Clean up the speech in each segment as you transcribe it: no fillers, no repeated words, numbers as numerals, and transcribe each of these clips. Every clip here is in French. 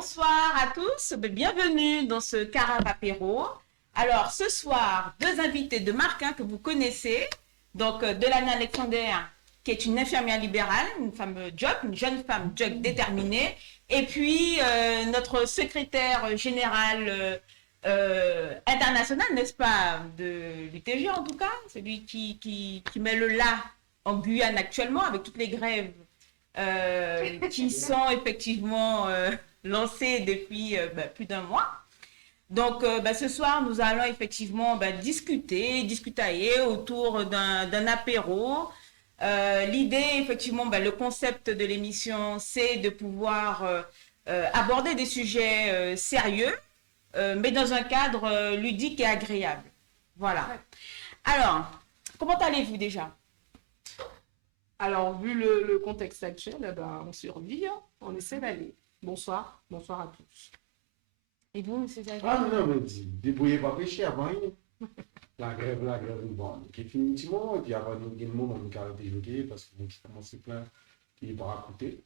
Bonsoir à tous, bienvenue dans ce Carafe Apéro. Alors ce soir, deux invités de marque que vous connaissez. Donc Delana Alexander, qui est une infirmière libérale, une femme job, une jeune femme job déterminée. Et puis notre secrétaire général international, n'est-ce pas, de l'UTG en tout cas, celui qui met le la en Guyane actuellement avec toutes les grèves qui sont effectivement lancées depuis plus d'un mois. Donc ce soir, nous allons effectivement discutailler autour d'un apéro. L'idée, effectivement, le concept de l'émission, c'est de pouvoir aborder des sujets sérieux, mais dans un cadre ludique et agréable. Voilà. Alors, comment allez-vous déjà ? Alors, vu le contexte actuel, on survit, on essaie d'aller. Bonsoir à tous. Et vous, M. Zaïd ? Ah non, mais débrouillez pas péché avant rien. La grève, bon, qui finit un petit moment, et puis après, nous avons un moment où nous avons arrêté parce que nous avons commencé plein qui n'est pas à côté.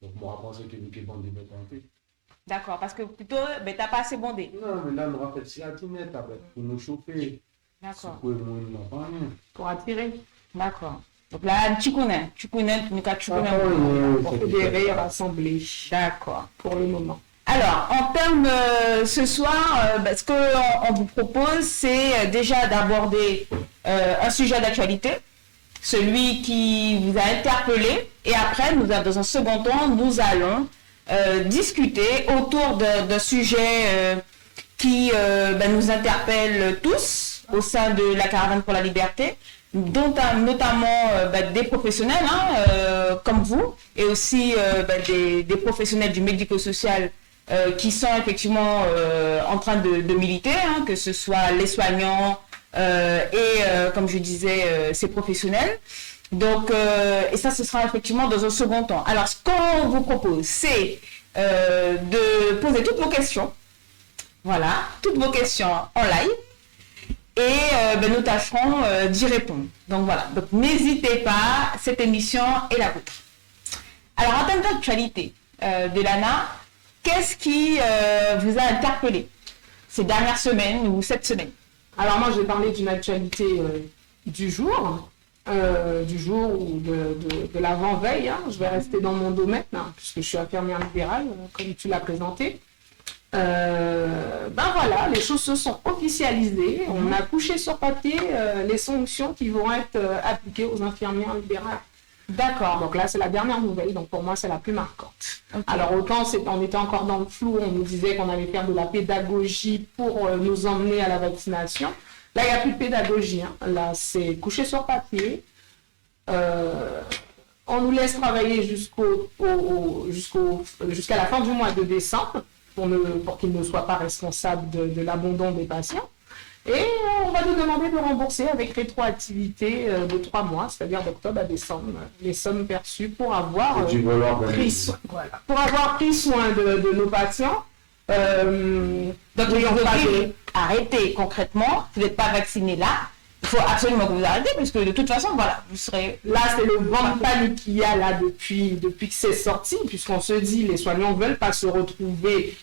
Donc, moi, je pense que nous avons bandé maintenant. D'accord, parce que plutôt, tu n'as pas assez bondé. Non, mais là, nous avons fait si la dinette pour nous chauffer. D'accord. Pour attirer. D'accord. Donc là, tu connais, pour fédérer, rassembler. D'accord. Pour le moment. Alors, en termes, ce soir, ce qu'on vous propose, c'est déjà d'aborder un sujet d'actualité, celui qui vous a interpellé, et après, dans un second temps, nous allons discuter autour d'un sujet qui nous interpelle tous au sein de la Caravane pour la Liberté, dont notamment des professionnels comme vous, et aussi des professionnels du médico-social qui sont effectivement en train de militer, que ce soit les soignants et, comme je disais, ces professionnels. Donc, et ça, ce sera effectivement dans un second temps. Alors, ce qu'on vous propose, c'est de poser toutes vos questions. Voilà, toutes vos questions en live. Et nous tâcherons d'y répondre. Donc voilà, donc n'hésitez pas, cette émission est la vôtre. Alors, en termes d'actualité, Delana, qu'est-ce qui vous a interpellé ces dernières semaines ou cette semaine ? Alors moi, je vais parler d'une actualité du jour ou de l'avant-veille. Je vais rester dans mon domaine, puisque je suis infirmière libérale, comme tu l'as présenté. Voilà, les choses se sont officialisées. On a couché sur papier les sanctions qui vont être appliquées aux infirmières libérales. D'accord. Donc là, c'est la dernière nouvelle. Donc pour moi, c'est la plus marquante. Okay. Alors autant on était encore dans le flou, on nous disait qu'on allait faire de la pédagogie pour nous emmener à la vaccination. Là, il n'y a plus de pédagogie. Là, c'est couché sur papier. On nous laisse travailler jusqu'à la fin du mois de décembre pour qu'ils ne soient pas responsables de l'abandon des patients. Et on va nous demander de rembourser avec rétroactivité de 3 mois, c'est-à-dire d'octobre à décembre, les sommes perçues pour avoir pris soin de nos patients. Donc, vous devez arrêter concrètement, vous n'êtes pas vacciné là. Il faut absolument que vous arrêtez, parce que de toute façon, voilà, vous serez... Là, c'est le vent de panique qu'il y a là depuis que c'est sorti, puisqu'on se dit les soignants ne veulent pas se retrouver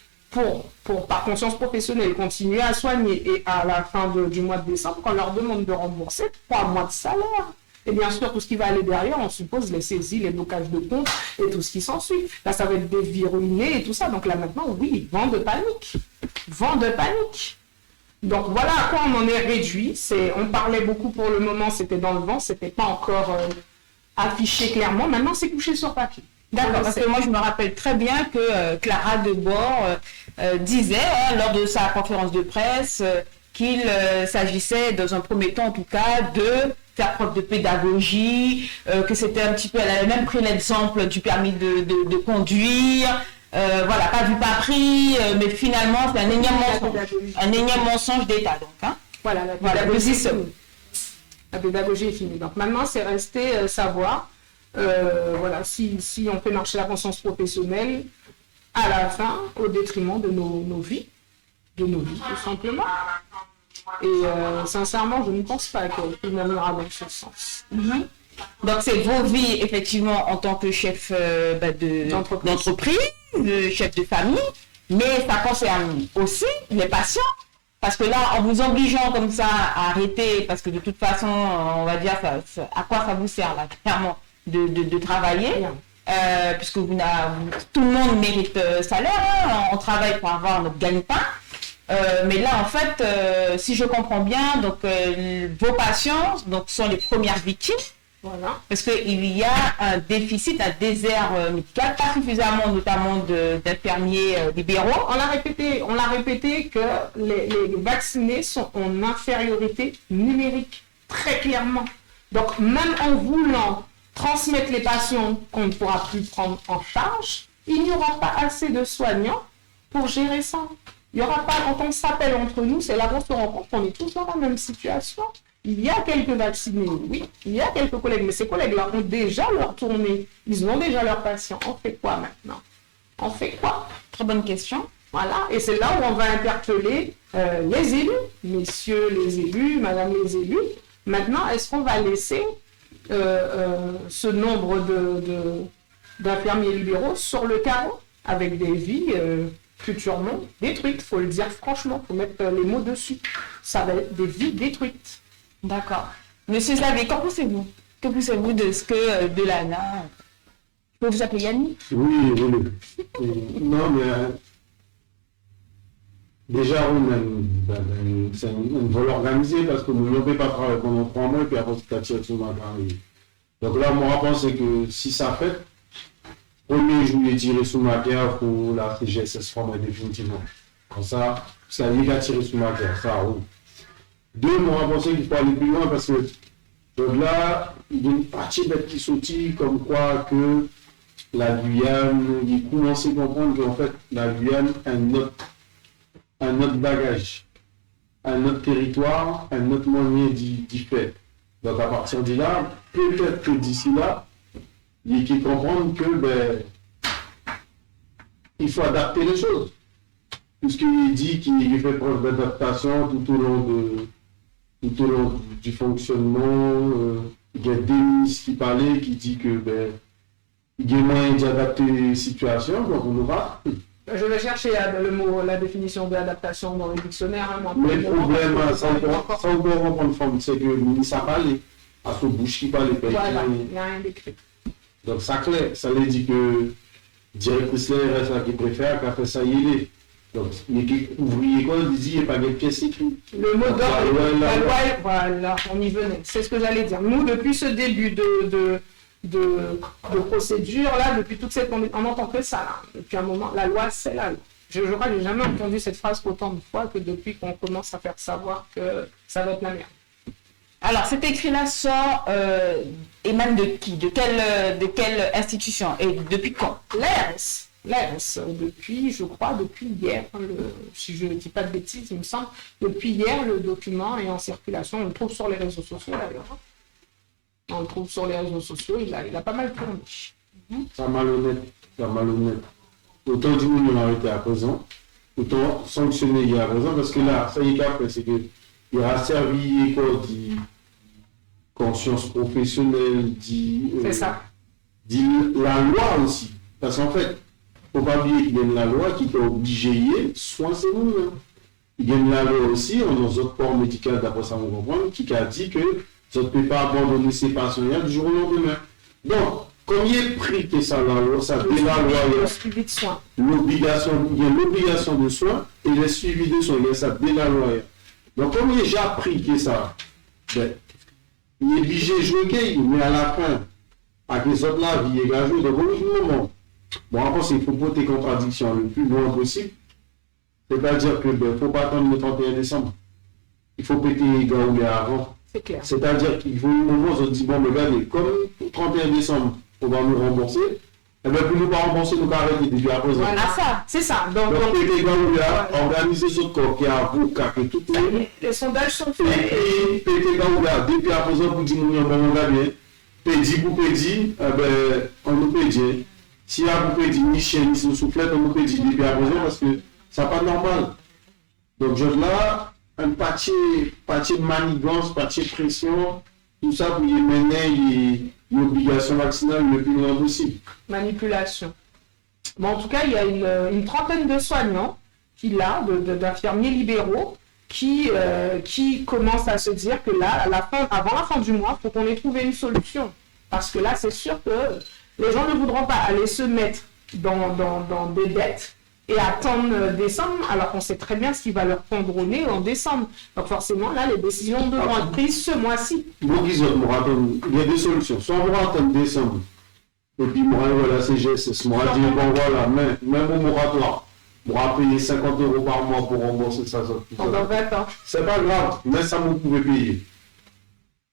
par conscience professionnelle, continuer à soigner, et à la fin du mois de décembre, on leur demande de rembourser 3 mois de salaire. Et bien sûr, tout ce qui va aller derrière, on suppose les saisies, les blocages de comptes et tout ce qui s'ensuit. Là, ça va être déverrouillé et tout ça. Donc là, maintenant, oui, vent de panique. Donc voilà à quoi on en est réduit. On parlait beaucoup pour le moment, c'était dans le vent, c'était pas encore affiché clairement. Maintenant, c'est couché sur papier. D'accord, parce que moi je me rappelle très bien que Clara Debord disait lors de sa conférence de presse qu'il s'agissait dans un premier temps en tout cas de faire preuve de pédagogie, que c'était un petit peu, elle avait même pris l'exemple du permis de conduire, voilà, pas vu pas pris, mais finalement c'est un énième mensonge d'État donc. Voilà, la pédagogie est finie. Donc maintenant c'est resté savoir. Voilà, si on fait marcher la conscience professionnelle à la fin, au détriment de nos vies, tout simplement. Et sincèrement, je ne pense pas qu'il n'ira dans ce sens. Donc c'est vos vies, effectivement, en tant que chef d'entreprise, le chef de famille, mais ça concerne aussi les patients. Parce que là, en vous obligeant comme ça à arrêter, parce que de toute façon, on va dire, à quoi ça vous sert là, clairement, de travailler, puisque tout le monde mérite salaire, hein, on travaille pour avoir notre gagne-pain. Mais là, en fait, si je comprends bien, donc vos patients donc, sont les premières victimes. Voilà. Parce qu'il y a un déficit, un désert médical, pas suffisamment notamment d'infirmiers libéraux. On l'a répété que les vaccinés sont en infériorité numérique, très clairement. Donc, même en voulant transmettre les patients qu'on ne pourra plus prendre en charge, il n'y aura pas assez de soignants pour gérer ça. Il n'y aura pas, quand on s'appelle entre nous, c'est là qu'on se rend compte qu'on est tous dans la même situation. Il y a quelques vaccinés, oui, il y a quelques collègues, mais ces collègues-là ont déjà leur tournée, ils ont déjà leurs patients. On fait quoi maintenant? On fait quoi? Très bonne question. Voilà, et c'est là où on va interpeller les élus, messieurs les élus, madame les élus. Maintenant, est-ce qu'on va laisser ce nombre d'infirmiers libéraux sur le carreau avec des vies futurement détruites? Il faut le dire franchement, il faut mettre les mots dessus. Ça va être des vies détruites. D'accord. Monsieur Xavier, qu'en pensez-vous? Que pensez-vous de ce que Delana... Je peux vous appeler Yannick? Oui. Non, mais déjà, c'est une vol organisée parce que nous ne pouvons pas travailler pendant 3 mois et puis après, c'est tiré sur ma carrière. Donc là, mon rapport, c'est que si ça fait, 1er juillet tiré sous ma carrière pour la CGSS forme définitivement. Comme ça y est, a tiré sous ma carrière, ça roule. 2, mon rapport, c'est qu'il faut aller plus loin parce que donc là, il y a une partie d'être qui sortit comme quoi que la Guyane, il commence à comprendre qu'en fait, la Guyane a un autre bagage, un autre territoire, un autre moyen d'y faire. Donc à partir de là, peut-être que d'ici là, il faut comprendre que il faut adapter les choses. Puisqu'il dit qu'il fait preuve d'adaptation tout au long du fonctionnement. Il y a Denis qui parlait, qui dit que il y a moyen d'adapter les situations, donc on aura. Je vais chercher la définition de l'adaptation dans le dictionnaire. Hein, mais le problème, ça encore reprendre forme, c'est que le ministre a parlé, à ce bouche qui parle, voilà, il n'y a rien d'écrit. Donc ça clair, ça lui dit que directrice reste là qui préfère, qu'après ça y est. Donc, il y a ouvrier quoi, il dit, il n'y a pas de pièce écrite. Le mot d'ordre, la loi, voilà, on y venait. C'est ce que j'allais dire. Nous, depuis ce début de procédure, là, depuis toute cette... On n'entend que ça, là. Depuis un moment, la loi, c'est la loi. Je crois que j'ai jamais entendu cette phrase autant de fois que depuis qu'on commence à faire savoir que ça va être la merde. Alors, cet écrit-là sort, émane de qui? De quelle institution? Et depuis quand? L'ARS, depuis hier, si je ne dis pas de bêtises, il me semble, depuis hier, le document est en circulation. On le trouve sur les réseaux sociaux d'ailleurs. On le trouve sur les réseaux sociaux, il a pas mal tourné. Ça malhonnête. Autant du monde on a arrêté à présent, autant sanctionner il y a à présent, parce que là, ça y est qu'après, c'est que il a servi quoi, dit conscience professionnelle, dit la loi aussi. Parce qu'en fait, il ne faut pas oublier qu'il y a la loi qui est obligée, soit c'est nous. Il y a la loi aussi, on a un autre corps médical, d'après ça on comprend, qui a dit que ça ne peut pas abandonner ses patients du jour au lendemain. Donc, combien de prix que ça, la loi, ça fait la loi, l'obligation, il y a l'obligation de soins et le suivi de soins, il y a ça dès la loi. Donc, combien j'ai appris que ça, il est obligé de jouer, mais à la fin, avec les autres là, il est gagé. Donc, au moment, bon, après, il faut porter contradiction le plus loin possible. C'est-à-dire qu'il ne faut pas attendre le 31 décembre. Il faut péter les gars avant. C'est clair. C'est-à-dire qu'il faut un moment, on se dit, bon, mais regardez, comme 31 décembre, on va nous rembourser, et bien, pour nous pas rembourser, nous arrêter depuis à présent. Voilà, ça, c'est ça. Donc péter les gars, organiser ce corps qui a avocat, que tout les sondages sont faits. Et péter les gars, depuis à présent, pour dire, nous, on va bien. Pédi pour pédi, on nous pédit. Si y a pour pédi, ni chien, ni soufflette, on nous pédit depuis à présent, parce que ça n'est pas normal. Donc, je là, un parti de manigance, parti de pression, tout ça pour y mener l'obligation vaccinale le plus loin possible. Manipulation. Mais en tout cas, il y a une trentaine de soignants d'infirmiers libéraux qui commencent à se dire que là, avant la fin du mois, il faut qu'on ait trouvé une solution. Parce que là, c'est sûr que les gens ne voudront pas aller se mettre dans des dettes et attendre décembre, alors qu'on sait très bien ce qui va leur prendre au nez en décembre. Donc forcément, là, les décisions devront être prises ce mois-ci. Il y a des solutions. Soit on va attendre décembre, et puis moi, voilà, CGSS, moi, je dis, bon, voilà, même au moratoire, on va payer 50 € par mois pour rembourser ça. Pendant 20 ans. C'est pas grave, mais ça, vous pouvez payer.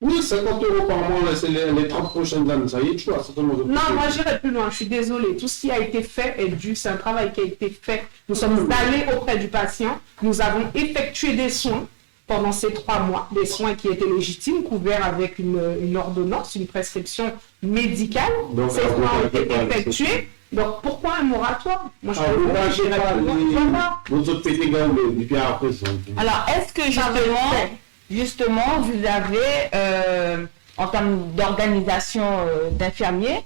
Oui, 50 € par mois, là, c'est les 30 prochaines années, ça y est, tu vois. Non, moi j'irai plus loin, je suis désolée. Tout ce qui a été fait est dû, c'est un travail qui a été fait. Nous sommes allés auprès du patient, nous avons effectué des soins pendant ces 3 mois, des soins qui étaient légitimes, couverts avec une ordonnance, une prescription médicale. Donc, ces soins ont été effectués. Donc pourquoi un moratoire? Moi je Alors, est-ce que justement, vous avez, en termes d'organisation d'infirmiers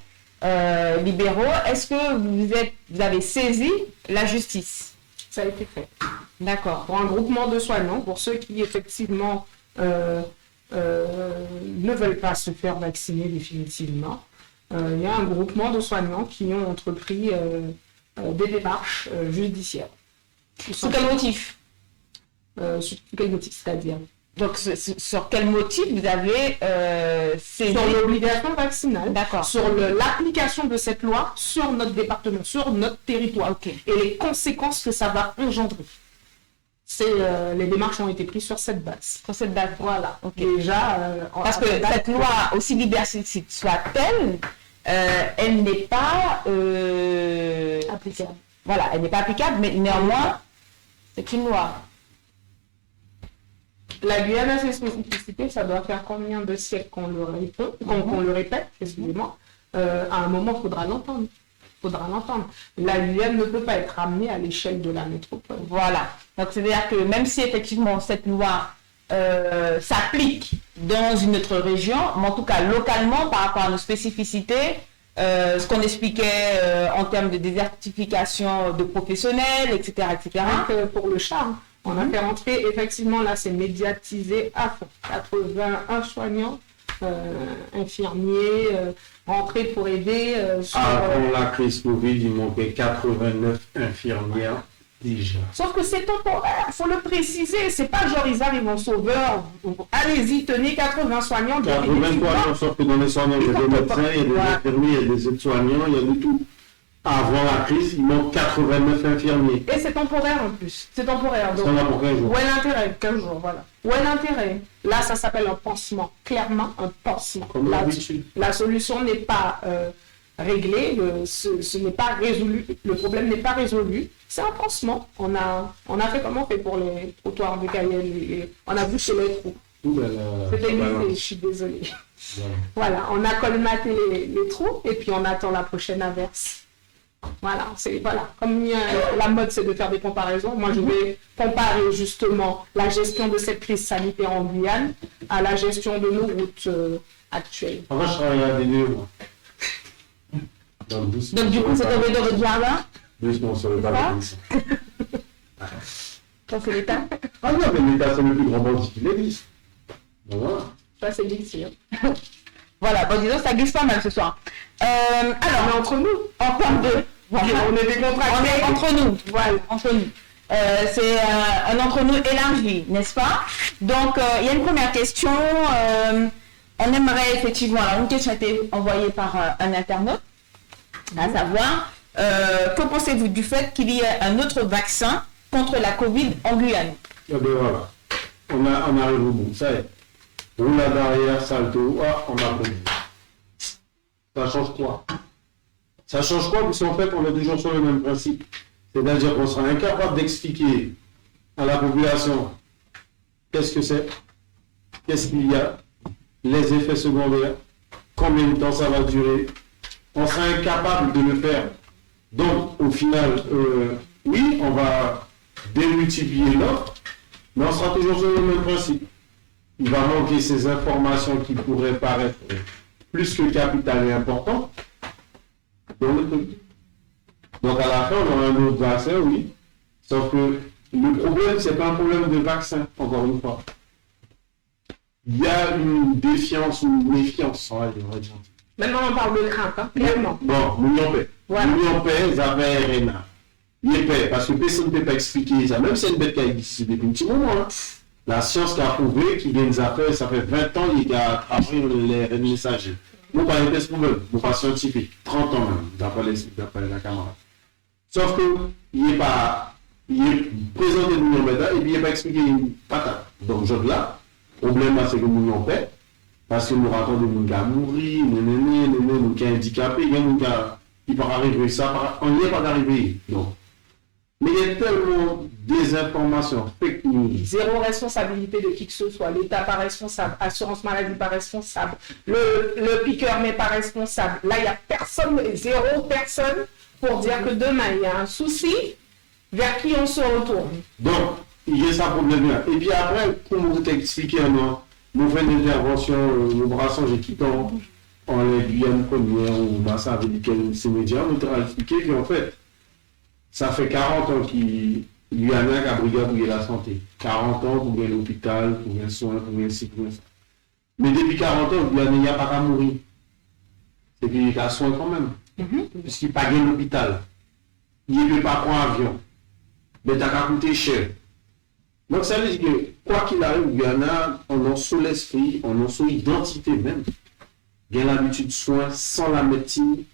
libéraux, est-ce que vous avez saisi la justice? Ça a été fait. D'accord. Pour un groupement de soignants, pour ceux qui effectivement ne veulent pas se faire vacciner définitivement, il y a un groupement de soignants qui ont entrepris des démarches judiciaires. Sous quel motif? Sur quel motif, c'est-à-dire? Donc, sur quel motif vous avez saisi? Sur l'obligation vaccinale. D'accord. Sur l'application de cette loi sur notre département, sur notre territoire. Okay. Et les conséquences que ça va engendrer. Les démarches ont été prises sur cette base. Sur cette base. Voilà. Okay. Déjà. Parce que cette loi, aussi liberticide soit-elle, elle n'est pas applicable. Voilà, elle n'est pas applicable, mais néanmoins, c'est une loi. La Guyane a ses spécificités, ça doit faire combien de siècles qu'on le répète, excusez-moi. À un moment, il faudra l'entendre. La Guyane ne peut pas être amenée à l'échelle de la métropole. Voilà. Donc, c'est-à-dire que même si effectivement cette loi s'applique dans une autre région, mais en tout cas localement, par rapport à nos spécificités, ce qu'on expliquait en termes de désertification de professionnels, etc. Donc, pour le charme. On a fait rentrer, effectivement, là, c'est médiatisé à fond. 81 soignants, infirmiers, rentrés pour aider. Avant la crise Covid, il manquait 89 infirmières déjà. Sauf que c'est temporaire, il faut le préciser. C'est pas genre ils arrivent en sauveur. Allez-y, tenez 80 soignants. 80 soignants, sauf que dans les soignants, il y a des médecins, il y a des infirmiers, il y a des aides-soignants, il y a de tout. Avant la crise, il manque 89 infirmiers. Et c'est temporaire en plus. C'est temporaire. Donc, ça va pour 15 jours. Où est l'intérêt? 15 jours, voilà. Où est l'intérêt? Là, ça s'appelle un pansement. Clairement, un pansement. Comme l'habitude. La solution n'est pas réglée, ce n'est pas résolu. Le problème n'est pas résolu. C'est un pansement. On a fait comme on fait pour les trottoirs de Cayenne. On a bouché les trous. C'était l'idée, je suis désolée. Voilà, on a colmaté les trous et puis on attend la prochaine averse. Voilà, comme la mode c'est de faire des comparaisons, moi je vais comparer justement la gestion de cette crise sanitaire en Guyane à la gestion de nos routes actuelles. Moi je travaille à des deux mois. Donc du coup c'est tombé dans votre jardin? Doucement sur le parc. Ça c'est l'État? Ah non, mais l'État c'est le plus grand bandit qui existe. Voilà. Ça c'est glissé. Voilà, bon disons ça glisse pas mal ce soir. Alors, on est entre nous. En termes de... Voilà. On est décontractés. On est entre nous. Voilà, entre nous. C'est un entre nous élargi, n'est-ce pas? Donc, il y a une première question. On aimerait effectivement... Alors, une question a été envoyée par un internaute, à savoir, que pensez-vous du fait qu'il y ait un autre vaccin contre la Covid en Guyane? Eh bien voilà, on arrive au bout, ça y est. Roulade arrière, salto, on a compris. Ça change quoi? Ça change quoi? Parce qu'en fait, on est toujours sur le même principe. C'est-à-dire qu'on sera incapable d'expliquer à la population qu'est-ce que c'est, qu'est-ce qu'il y a, les effets secondaires, combien de temps ça va durer. On sera incapable de le faire. Donc, au final, oui, on va démultiplier l'offre, mais on sera toujours sur le même principe. Il va manquer ces informations qui pourraient paraître plus que capitales et importantes dans le truc. Donc à la fin, on aura un autre vaccin, oui. Sauf que le problème, c'est pas un problème de vaccin, encore une fois. Il y a une défiance ou une méfiance, on va dire. Maintenant, on parle de crainte, hein, clairement. Bon, l'Union paix. Voilà. L'Union paix, ils avaient RNA. Il est paix, parce que personne ne peut pas expliquer ça. Même si c'est une bête qui a existé depuis un petit moment. Hein. La science qui a prouvé qu'il y a des affaires, ça fait 20 ans qu'il y a appris les messagers. Nous, pas un test problème, nous, pas scientifique. 30 ans même, d'après la camarade. Sauf que, il est présenté de l'Union paix et puis il n'est pas expliqué une patate. Donc, je là, le problème, c'est que l'Union paix, parce que nous racontons des gens qui ont mouru, des gens qui sont handicapés, des gens qui peuvent arriver, ça, on n'y est pas arrivé. Donc, mais il y a tellement des informations, fake news. Zéro responsabilité de qui que ce soit. L'État pas responsable, assurance maladie pas responsable, le piqueur n'est pas responsable. Là, il n'y a personne, zéro personne pour dire que demain, il y a un souci, vers qui on se retourne. Donc, il y a ça problème-là. Et puis après, comme vous expliqué, nous faisons une intervention, nous brassons les quittants en les Guyane première ou Massa avec lesquels ces médias, nous avons expliqué qu'en fait, ça fait 40 ans qu'il y en a qui a brigade pour la santé. 40 ans pour l'hôpital, pour les soins, pour ci, pour ça. Mais depuis 40 ans, il n'y a pas qu'à mourir. C'est qu'il y a soin quand même. Puisqu'il n'y a pas l'hôpital. Il ne peut pas prendre avion. Mais ça a coûté cher. Donc ça veut dire que, quoi qu'il arrive, il y en a, on a sous l'esprit, on a sous l'identité même. Il y a l'habitude de soins sans la médecine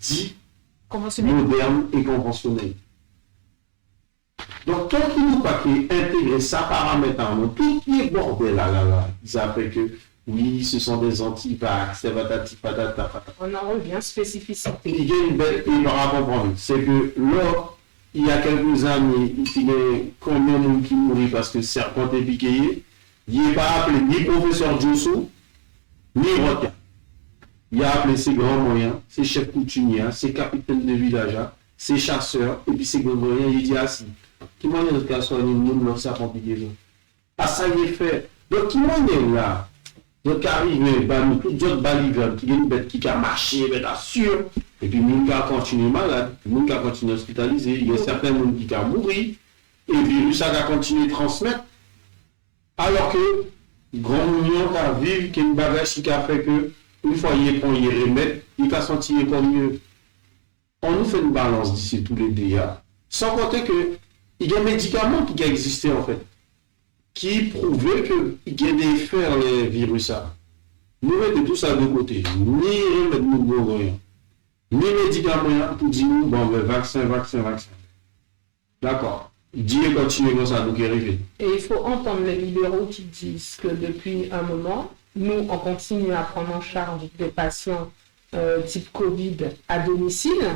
dit moderne et conventionnelle. Donc, tant qu'il nous pas intégrer ça paramètre en nous, tout qui est bordel là, ils appellent que oui, ce sont des anti-vax, c'est patati patata patata. On en revient spécificité. Il y a une belle il va comprendre, c'est que là, il y a quelques années, il y a combien de gens qui mourent parce que serpent est piqué, il n'est pas appelé ni professeur Diosso, ni Roca. Il a appelé ses grands moyens, ses chefs coutumiers, ses capitaines de village, ses chasseurs, et puis ses grands moyens, il dit assis. Qui m'a dit que soit nous leur ça compliqué. Ah ça y est fait. Donc qui m'a dit là. Donc arrive bah nous tout d'autres baliver qui une bête qui a marché, bête sûr. Et puis nous qui a continué malade, nous qui a continué hospitalisé, il y a certains monde qui a mouru et puis ça a continué de transmettre. Alors que grand million qui a vécu qui une bagage qui a fait que une fois il prend il remet, il a senti comme mieux. On nous fait une balance d'ici tous les dégâts. Sans compter que il y a des médicaments qui existaient en fait, qui prouvaient qu'il y a des effets dans les virus. Nous mettons tout ça de côté, ni remettre nous rien, ni médicaments pour dire bon, vaccin. D'accord. Dieu continue comme ça, nous arriver. Et il faut entendre les libéraux qui disent que depuis un moment, nous, on continue à prendre en charge des patients type Covid à domicile.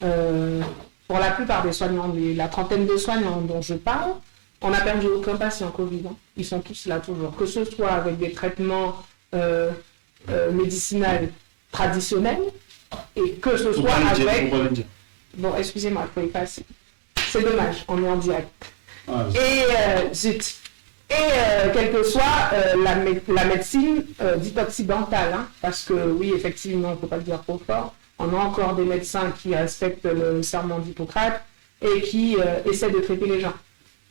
Pour la plupart des soignants, la trentaine de soignants dont je parle, on n'a perdu aucun patient Covid. Hein. Ils sont tous là toujours. Que ce soit avec des traitements médicinaux traditionnels et que ce soit avec... Bon, excusez-moi, il faut y passer. C'est dommage, on est en direct. Ah, et zut. Et quelle que soit la médecine dite occidentale, hein, parce que oui, effectivement, on ne peut pas le dire trop fort, on a encore des médecins qui respectent le serment d'Hippocrate et qui essaient de traiter les gens.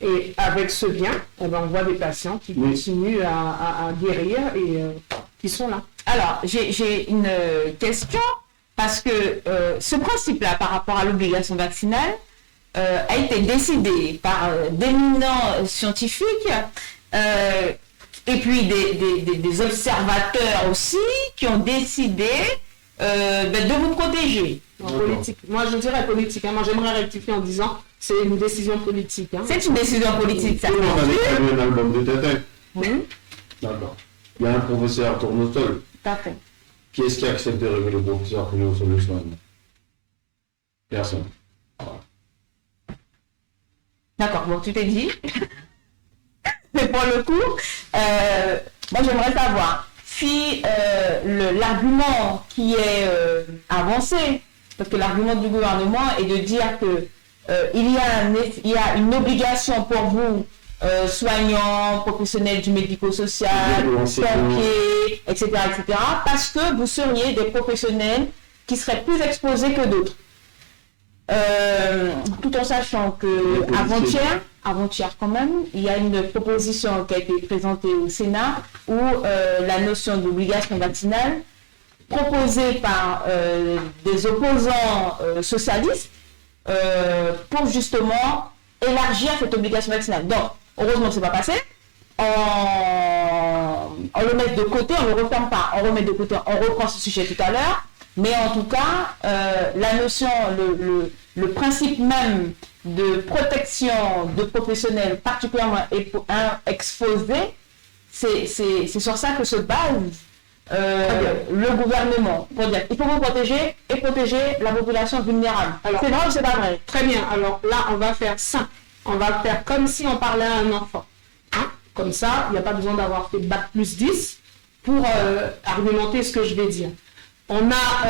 Et avec ce bien, on voit des patients qui continuent à guérir et qui sont là. Alors, j'ai une question, parce que ce principe-là, par rapport à l'obligation vaccinale, a été décidé par d'éminents scientifiques et puis des observateurs aussi qui ont décidé de vous protéger. En politique. Moi, je dirais politique. Hein. Moi, j'aimerais rectifier en disant c'est une décision politique. Hein. C'est une décision politique, ça. Tout le monde a écrit un album de Tintin. Oui. D'accord. Il y a un professeur Tournesol. Tout à fait. Qui est-ce qui accepte de révéler le professeur Tournesol le soin? Personne. Voilà. D'accord, bon, tu t'es dit. Mais pour le coup, moi j'aimerais savoir si l'argument qui est avancé, parce que l'argument du gouvernement est de dire que il y a une obligation pour vous, soignants, professionnels du médico-social, pompiers, etc., parce que vous seriez des professionnels qui seraient plus exposés que d'autres. tout en sachant que avant-hier quand même, il y a une proposition qui a été présentée au Sénat où la notion d'obligation vaccinale proposée par des opposants socialistes pour justement élargir cette obligation vaccinale. Donc, heureusement que ce n'est pas passé. On le met de côté, on ne le referme pas, on remet de côté, on reprend ce sujet tout à l'heure. Mais en tout cas, la notion, le principe même de protection de professionnels particulièrement exposés, c'est sur ça que se base le gouvernement. Pour dire, il faut vous protéger et protéger la population vulnérable. C'est vrai ou c'est pas vrai? Très bien. Alors là, on va faire simple. On va faire comme si on parlait à un enfant. Hein? Comme ça, il n'y a pas besoin d'avoir fait bac plus 10 pour argumenter ce que je vais dire. On a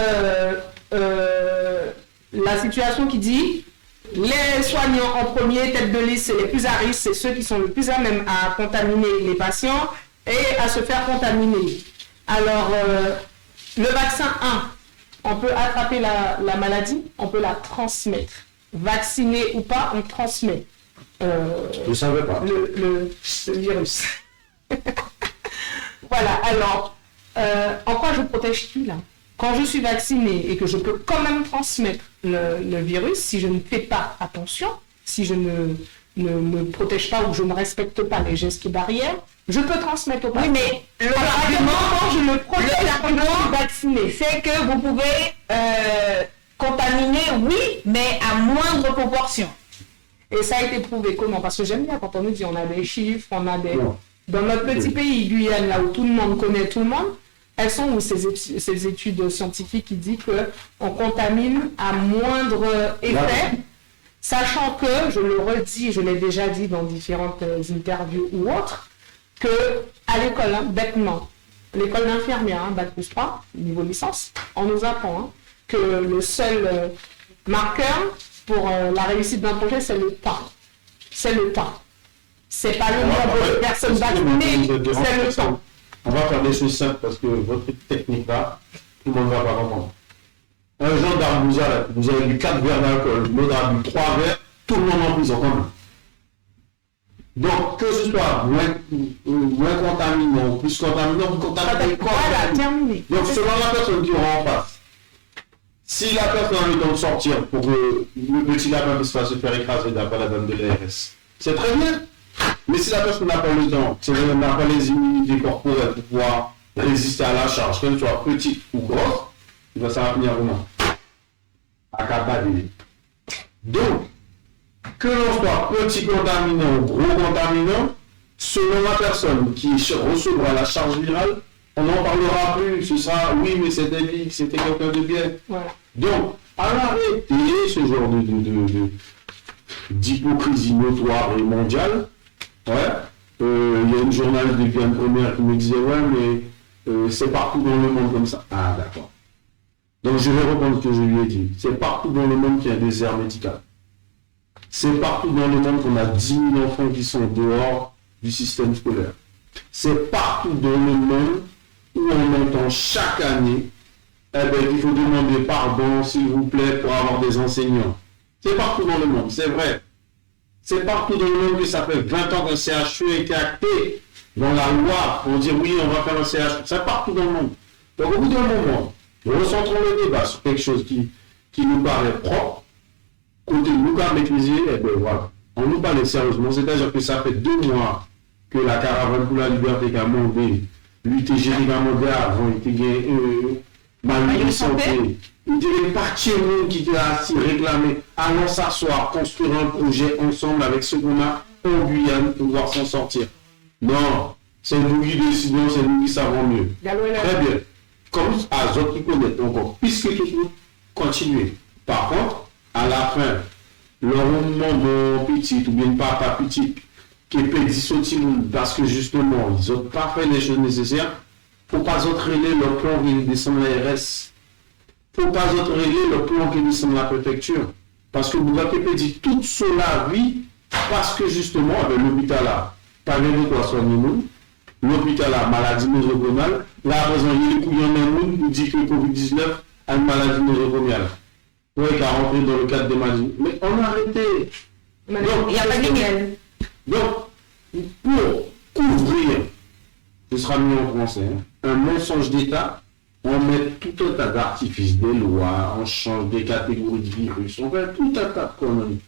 la situation qui dit les soignants en premier, tête de liste, c'est les plus à risque, c'est ceux qui sont le plus à même à contaminer les patients et à se faire contaminer. Alors, le vaccin 1, on peut attraper la maladie, on peut la transmettre. Vacciné ou pas, on transmet. Je ne savais pas. Le virus. Voilà, alors, en quoi je protège qui là? Quand je suis vacciné et que je peux quand même transmettre le virus, si je ne fais pas attention, si je ne me protège pas ou je ne respecte pas les gestes barrières, je peux transmettre au patient. Oui, mais l'argument, quand je me protège, l'argument vacciné, c'est que vous pouvez contaminer, oui, mais à moindre proportion. Et ça a été prouvé comment? Parce que j'aime bien quand on nous dit on a des chiffres, on a des... Dans notre petit pays, Guyane, là où tout le monde connaît tout le monde, elles sont où ces études scientifiques qui disent qu'on contamine à moindre effet, sachant que, je le redis, je l'ai déjà dit dans différentes interviews ou autres, que à l'école, hein, bêtement, l'école d'infirmière, hein, Bac plus 3, niveau licence, on nous apprend hein, que le seul marqueur pour la réussite d'un projet, c'est le temps. C'est le temps. C'est pas le nombre de personnes vaccinées, c'est le temps. On va faire des choses simples parce que votre technique là, tout le monde ne va pas comprendre. Un gendarme vous avez bu 4 verres d'alcool, l'autre a bu 3 verres, tout le monde en prison quand même. Donc, que ce soit moins contaminant ou plus contaminant, vous contaminez le corps. Voilà, terminé. Donc, selon la personne qui aura en face, si la personne a le temps de sortir pour que le petit lapin puisse pas se faire écraser d'après la dame de l'ARS, c'est très bien. Mais si la personne n'a pas le temps, si elle n'a pas les immunités corporelles pour pouvoir résister à la charge, qu'elle soit petite ou grosse, il va s'en finir comment? Accapader. Donc, que l'on soit petit contaminant ou gros contaminant, selon la personne qui recevra la charge virale, on n'en parlera plus. Ce sera oui, mais c'était lui, c'était quelqu'un de bien. Voilà. Donc, à l'arrêter ce genre d'hypocrisie notoire et mondiale, il y a une journaliste de Guyane Première qui me disait ouais, mais c'est partout dans le monde comme ça. Ah, d'accord. Donc, je vais reprendre ce que je lui ai dit. C'est partout dans le monde qu'il y a un désert médical. C'est partout dans le monde qu'on a 10 000 enfants qui sont dehors du système scolaire. C'est partout dans le monde où on entend chaque année il faut demander pardon, s'il vous plaît, pour avoir des enseignants. C'est partout dans le monde, c'est vrai. C'est partout dans le monde que ça fait 20 ans qu'un CHU a été acté dans la loi pour dire oui, on va faire un CHU. C'est partout dans le monde. Donc au bout d'un moment, recentrons le débat sur quelque chose qui nous paraît propre, côté nous qu'a maîtrisé, et bien voilà. On nous parle sérieusement, c'est-à-dire que ça fait 2 mois que la caravane pour la liberté qu'a demandé, l'UTG qui a demandé avant, il était mal santé. Il dirait partir qui a assis réclamé, allons s'asseoir, construire un projet ensemble avec ce qu'on a en Guyane pour pouvoir s'en sortir. Non, c'est nous qui décidons, c'est nous qui savons mieux. Très bien. Comme à autres qui connaissent encore, puisque tout continuer. Par contre, à la fin, le moment de petit ou bien papa petit qui peut dissotir parce que justement, ils n'ont pas fait les choses nécessaires, il ne faut pas autres régler le plan qui descend l'ARS. Il ne faut pas autres régler le plan qui descend la préfecture. Parce que vous avez dit toute cela vie parce que justement, avec l'hôpital là, pas de quoi soigner nous. L'hôpital là, maladie nosocomiale. Là, à présent, il y a des couillons dans nous qui disent que le Covid-19 a une maladie nosocomiale. Oui, qui a rentré dans le cadre des maladies. Mais on a arrêté. Mais Donc, Il n'y a pas de limite. Donc, pour couvrir, ce sera mis en français, hein, un mensonge d'État, on met tout un tas d'artifices, des lois, on change des catégories de virus, on fait tout un tas de conneries.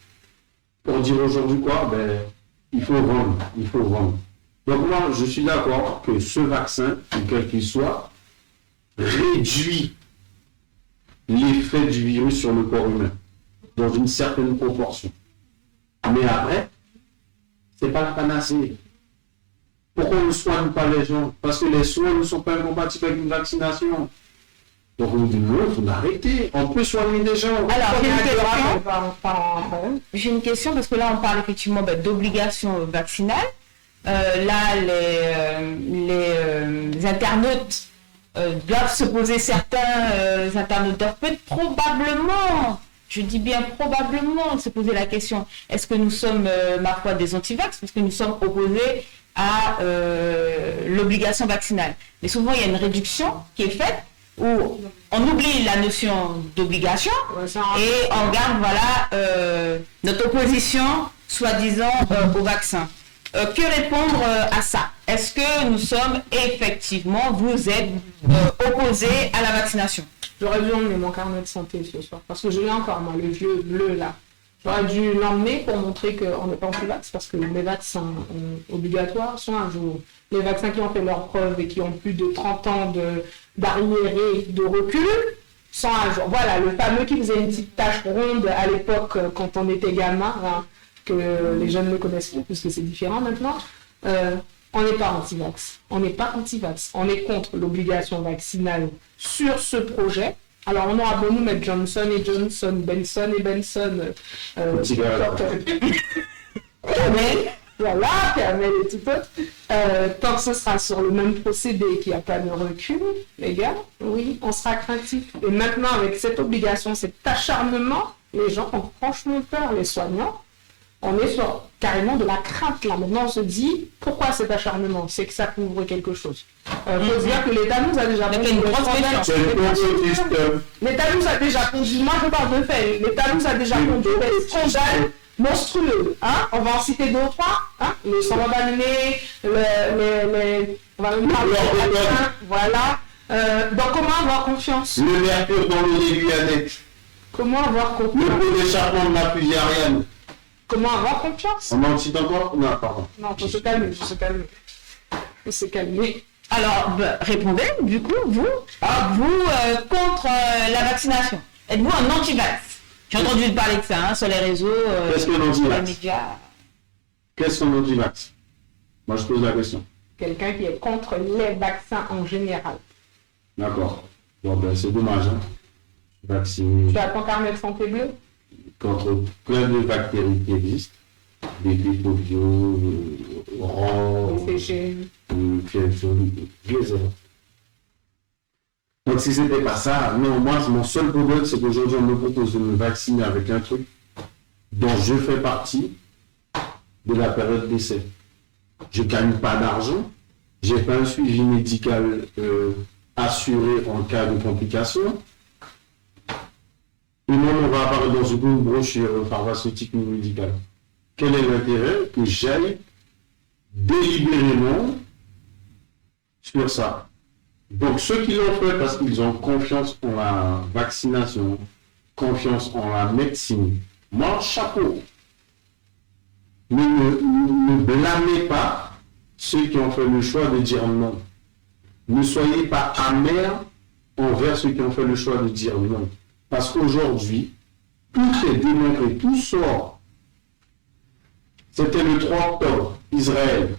Pour dire aujourd'hui quoi, ben, il faut vendre, il faut vendre. Donc moi, je suis d'accord que ce vaccin, quel qu'il soit, réduit l'effet du virus sur le corps humain, dans une certaine proportion. Mais après, c'est pas la panacée. Pourquoi on ne soigne pas les gens? Parce que les soins ne sont pas incompatibles avec une vaccination. Donc on dit non, il faut arrêter. On peut soigner des gens. Alors, Alors, j'ai une question parce que là, on parle effectivement d'obligation vaccinale. Là, les internautes doivent se poser, certains internautes doivent peut-être probablement, je dis bien probablement, se poser la question, est-ce que nous sommes, ma foi, des anti-vax, parce que nous sommes opposés à l'obligation vaccinale. Mais souvent, il y a une réduction qui est faite où on oublie la notion d'obligation et on garde notre opposition, soi-disant, au vaccin. Que répondre à ça? Est-ce que nous sommes effectivement, vous êtes opposés à la vaccination? j'aurais dû emmener mon carnet de santé ce soir, parce que je l'ai encore, moi, le vieux bleu là. J'aurais dû l'emmener pour montrer qu'on n'est pas anti-vax, parce que les vaccins obligatoires sont un jour. Les vaccins qui ont fait leurs preuves et qui ont plus de 30 ans d'arriéré, de recul, sont un jour. Voilà, le fameux qui faisait une petite tache ronde à l'époque, quand on était gamin, hein, que les jeunes ne connaissent plus, puisque c'est différent maintenant. On n'est pas anti-vax. On n'est pas anti-vax. On est contre l'obligation vaccinale sur ce projet. Alors, on aura beau nous mettre Johnson et Johnson, Benson et Benson, voilà, Camel et tout autre. Tant que ce sera sur le même procédé et qu'il n'y a pas de recul, les gars, oui, on sera craintif. Et maintenant, avec cette obligation, cet acharnement, les gens ont franchement peur, les soignants. On est sur carrément de la crainte là. Maintenant, on se dit, pourquoi cet acharnement? C'est que ça couvre quelque chose. Il faut se dire que l'État nous a déjà pondu l'État nous a déjà pondu, moi je parle de fait, l'État nous a déjà pondu des scandales monstrueux. Hein? On va en citer deux ou trois. Hein? Le sang abandonné, on va même parler de vaccin, voilà. Donc comment avoir confiance? Le mercure dans le Guyannette. Comment avoir Le confiance? pot d'échappement de la fusée Ariane. Comment avoir confiance? On en cite encore? Non, pardon. Non, faut se calmer, faut se calmer. Faut se calmer. Alors, répondez, du coup, vous contre la vaccination. Êtes-vous un anti-vax? J'ai entendu parler de ça hein, sur les réseaux, Qu'est-ce qu'un sur les anti-vax? médias. Qu'est-ce qu'un anti-vax? Moi, je pose la question. Quelqu'un qui est contre les vaccins en général. D'accord. Bon, ben, c'est dommage. Hein. Vacciner Tu as ton carnet de santé bleu? contre plein de bactéries qui existent. Des polio, rang, Les CG. fièvre jaune, les autres. Donc si c'était pas ça, non, moi, mon seul problème, c'est qu'aujourd'hui, on me propose de me vacciner avec un truc dont je fais partie de la période d'essai. Je ne gagne pas d'argent, j'ai pas un suivi médical assuré en cas de complications. Et non, on va apparaître dans une brochure pharmaceutique ou médicale. Quel est l'intérêt que j'aille délibérément sur ça? Donc ceux qui l'ont fait parce qu'ils ont confiance en la vaccination, confiance en la médecine, moi, chapeau. Mais ne blâmez pas ceux qui ont fait le choix de dire non. Ne soyez pas amers envers ceux qui ont fait le choix de dire non. Parce qu'aujourd'hui, tout est démontré, tout sort. C'était le 3 octobre, Israël.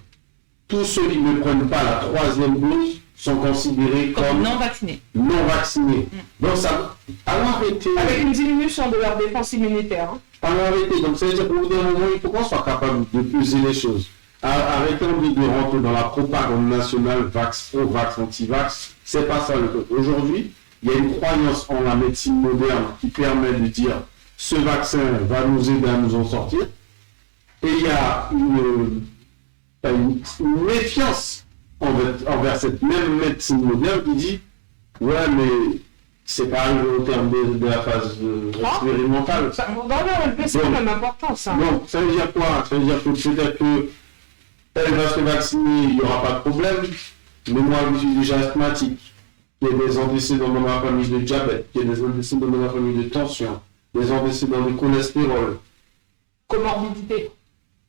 Tous ceux qui ne prennent pas la 3e dose sont considérés comme non vaccinés. Non vaccinés. Donc ça, alors arrêtez. Avec une diminution de leur défense immunitaire. Hein. Alors arrêtez. Donc ça veut dire qu'au bout d'un moment, il faut qu'on soit capable de peser les choses. Arrêtons de rentrer dans la propagande nationale, vax, pro-vax, anti-vax. C'est pas ça le truc. Aujourd'hui, il y a une croyance en la médecine moderne qui permet de dire ce vaccin va nous aider à nous en sortir. Et il y a une méfiance envers cette même médecine moderne qui dit ouais, mais c'est pas arrivé au terme de la phase expérimentale. C'est même important ça. Donc, ça veut dire quoi? Ça veut dire que peut-être qu'elle va se vacciner, il n'y aura pas de problème. Mais moi, je suis déjà asthmatique. Il y a des antécédents dans ma famille de diabète, il y a des antécédents dans ma famille de tension, des antécédents de cholestérol. Comorbidité.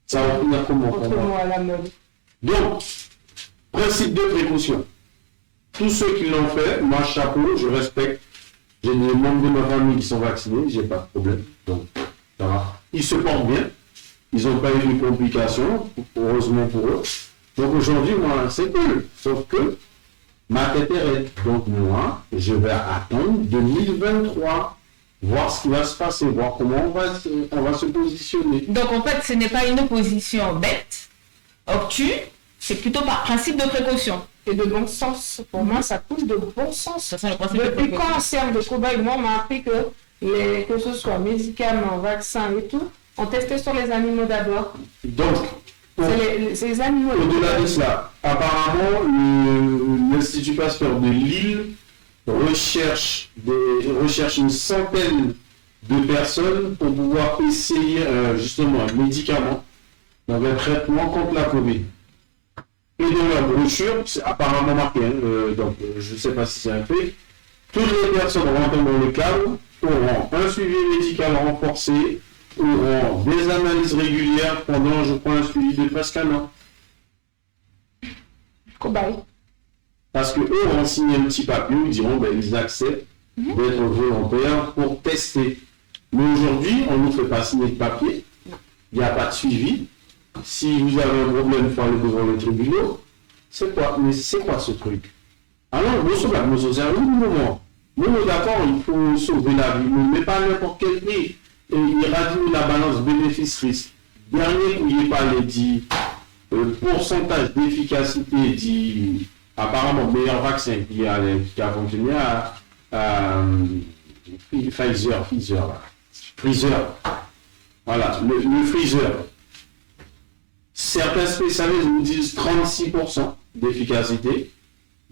Ça va finir comment pour Autre moi? mot à la mode. Donc, principe de précaution. Tous ceux qui l'ont fait, moi, chapeau, je respecte. J'ai des membres de ma famille qui sont vaccinés, j'ai pas de problème. Donc, ça va. Ils se portent bien. Ils n'ont pas eu de complications, heureusement pour eux. Donc aujourd'hui, moi, c'est cool. Sauf que ma tête est raide. Donc moi, je vais attendre 2023, voir ce qui va se passer, voir comment on va se positionner. Donc en fait, ce n'est pas une opposition bête, obtuse, c'est plutôt par principe de précaution. Et de bon sens. Pour moi, ça coule de bon sens. Ça, c'est le principe de Depuis précaution. quand on sert de cobaye, moi, on m'a appris que ce soit médicaments, vaccins et tout, on testait sur les animaux d'abord. Donc, C'est les animaux. au-delà de cela, apparemment, l'Institut Pasteur de Lille recherche une centaine de personnes pour pouvoir essayer justement un médicament, donc un traitement contre la Covid. Et dans leur brochure, c'est apparemment marqué, donc je ne sais pas si c'est un fait, toutes les personnes rentrant dans le cadre auront un suivi médical renforcé, auront des analyses régulières pendant, je crois, un suivi de presque un an. Cobaye. Parce qu'eux ont signé un petit papier, ils diront ils acceptent d'être volontaires pour tester. Mais aujourd'hui, on ne nous fait pas signer de papier, il n'y a pas de suivi. Si vous avez un problème, il faut aller devant les tribunaux. C'est quoi? Mais c'est quoi ce truc? Alors, nous sommes là, nous sommes au moment. Nous, d'accord, il faut sauver la vie, mais pas n'importe quel prix. Et il radie la balance bénéfice-risque. Dernier où il parlait dit pourcentage d'efficacité dit apparemment meilleur vaccin qui a fonctionné à Pfizer. Voilà, le Pfizer. Certains spécialistes vous disent 36% d'efficacité,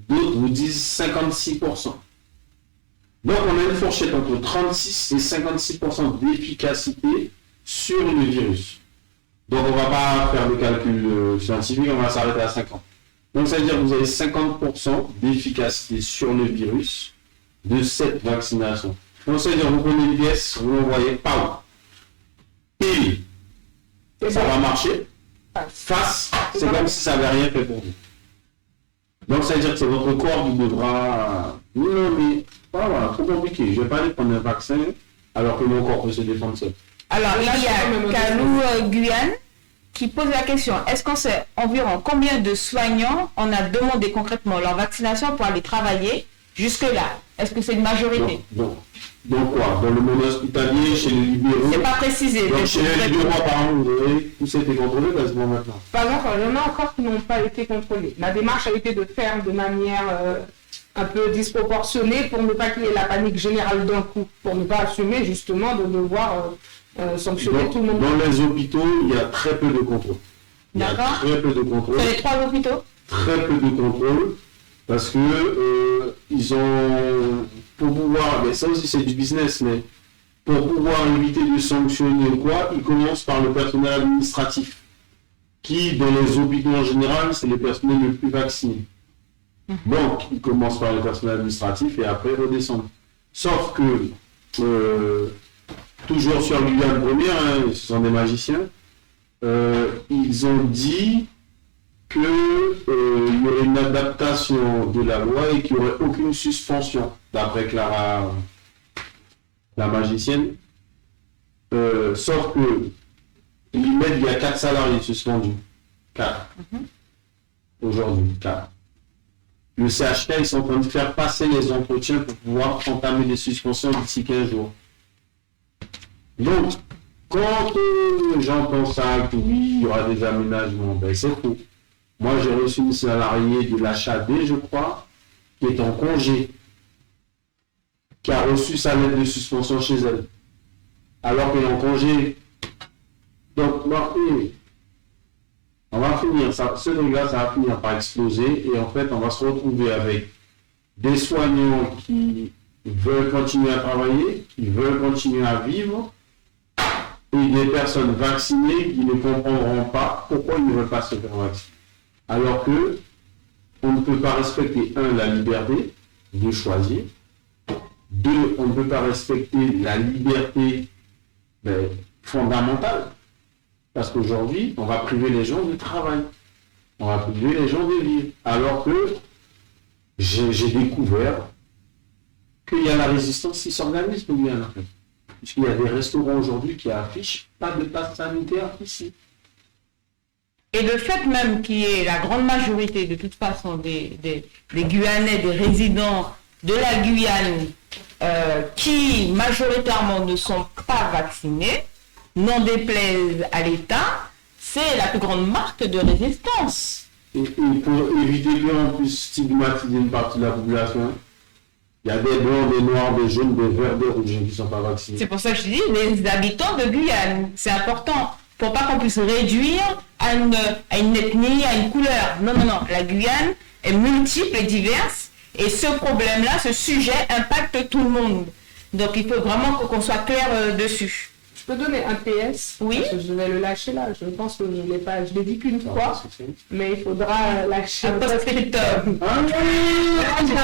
d'autres vous disent 56%. Donc on a une fourchette entre 36 et 56% d'efficacité sur le virus. Donc on ne va pas faire de calcul scientifique, on va s'arrêter à 50. Donc ça veut dire que vous avez 50% d'efficacité sur le virus de cette vaccination. Donc ça veut dire que vous prenez une pièce, vous l'envoyez, pas où pile, ça va marcher. Face, c'est comme si ça n'avait rien fait pour vous. Donc ça veut dire que c'est votre corps qui devra... Non mais, voilà, trop compliqué. Je ne vais pas aller prendre un vaccin alors que mon corps peut se défendre seul. Alors il y a Kalou Guyane qui pose la question, est-ce qu'on sait environ combien de soignants on a demandé concrètement leur vaccination pour aller travailler jusque-là? Est-ce que c'est une majorité? Donc quoi? Dans le monde hospitalier, chez les libéraux? C'est pas précisé. Donc chez les libéraux, apparemment, vous avez tous été contrôlés quasiment maintenant. Par exemple, il y en a encore qui n'ont pas été contrôlés. La démarche a été de faire de manière un peu disproportionnée pour ne pas qu'il y ait la panique générale d'un coup, pour ne pas assumer justement de devoir sanctionner tout le monde. Dans les hôpitaux, il y a très peu de contrôle. D'accord. Très peu de contrôle. Sur les 3 hôpitaux? Très peu de contrôle. Parce que ils ont, pour pouvoir, mais ça aussi c'est du business, mais pour pouvoir éviter de sanctionner ou quoi, ils commencent par le personnel administratif, qui dans les hôpitaux en général, c'est les personnels les plus vaccinés. Donc, ils commencent par le personnel administratif et après redescendent. Sauf que, toujours sur Guyane Première, hein, ce sont des magiciens, ils ont dit qu'il y aurait une adaptation de la loi et qu'il n'y aurait aucune suspension, d'après Clara, la magicienne. Sauf que l'IMED, il y a 4 salariés suspendus. 4. Aujourd'hui, 4. Le CHK, ils sont en train de faire passer les entretiens pour pouvoir entamer des suspensions d'ici 15 jours. Donc, quand j'entends ça, que oui, il y aura des aménagements, ben c'est faux. Moi, j'ai reçu une salariée de l'HAD, je crois, qui est en congé, qui a reçu sa lettre de suspension chez elle, alors qu'elle est en congé. Donc, on va finir, ce truc-là, ça va finir par exploser, et en fait, on va se retrouver avec des soignants qui veulent continuer à travailler, qui veulent continuer à vivre, et des personnes vaccinées qui ne comprendront pas pourquoi ils ne veulent pas se faire vacciner. Alors que on ne peut pas respecter, un, la liberté de choisir, deux, on ne peut pas respecter la liberté fondamentale. Parce qu'aujourd'hui, on va priver les gens du travail. On va priver les gens de vivre. Alors que j'ai découvert qu'il y a la résistance qui s'organise pour bien en fait. Puisqu'il y a des restaurants aujourd'hui qui affichent pas de passe sanitaire ici. Et le fait même qu'il y ait la grande majorité, de toute façon, des Guyanais, des résidents de la Guyane, qui majoritairement ne sont pas vaccinés, n'en déplaise à l'État, c'est la plus grande marque de résistance. Et pour éviter qu'on puisse stigmatiser une partie de la population, il y a des blancs, des noirs, des jaunes, des verts, des rouges qui ne sont pas vaccinés. C'est pour ça que je dis les habitants de Guyane. C'est important pour pas qu'on puisse réduire à une ethnie, à une couleur. Non, non, non. La Guyane est multiple et diverse. Et ce problème-là, ce sujet impacte tout le monde. Donc il faut vraiment qu'on soit clair dessus. Je peux donner un PS? Oui. Parce que je vais le lâcher là. Je pense que je l'ai dit qu'une fois. Mais il faudra lâcher un post-scriptum. Un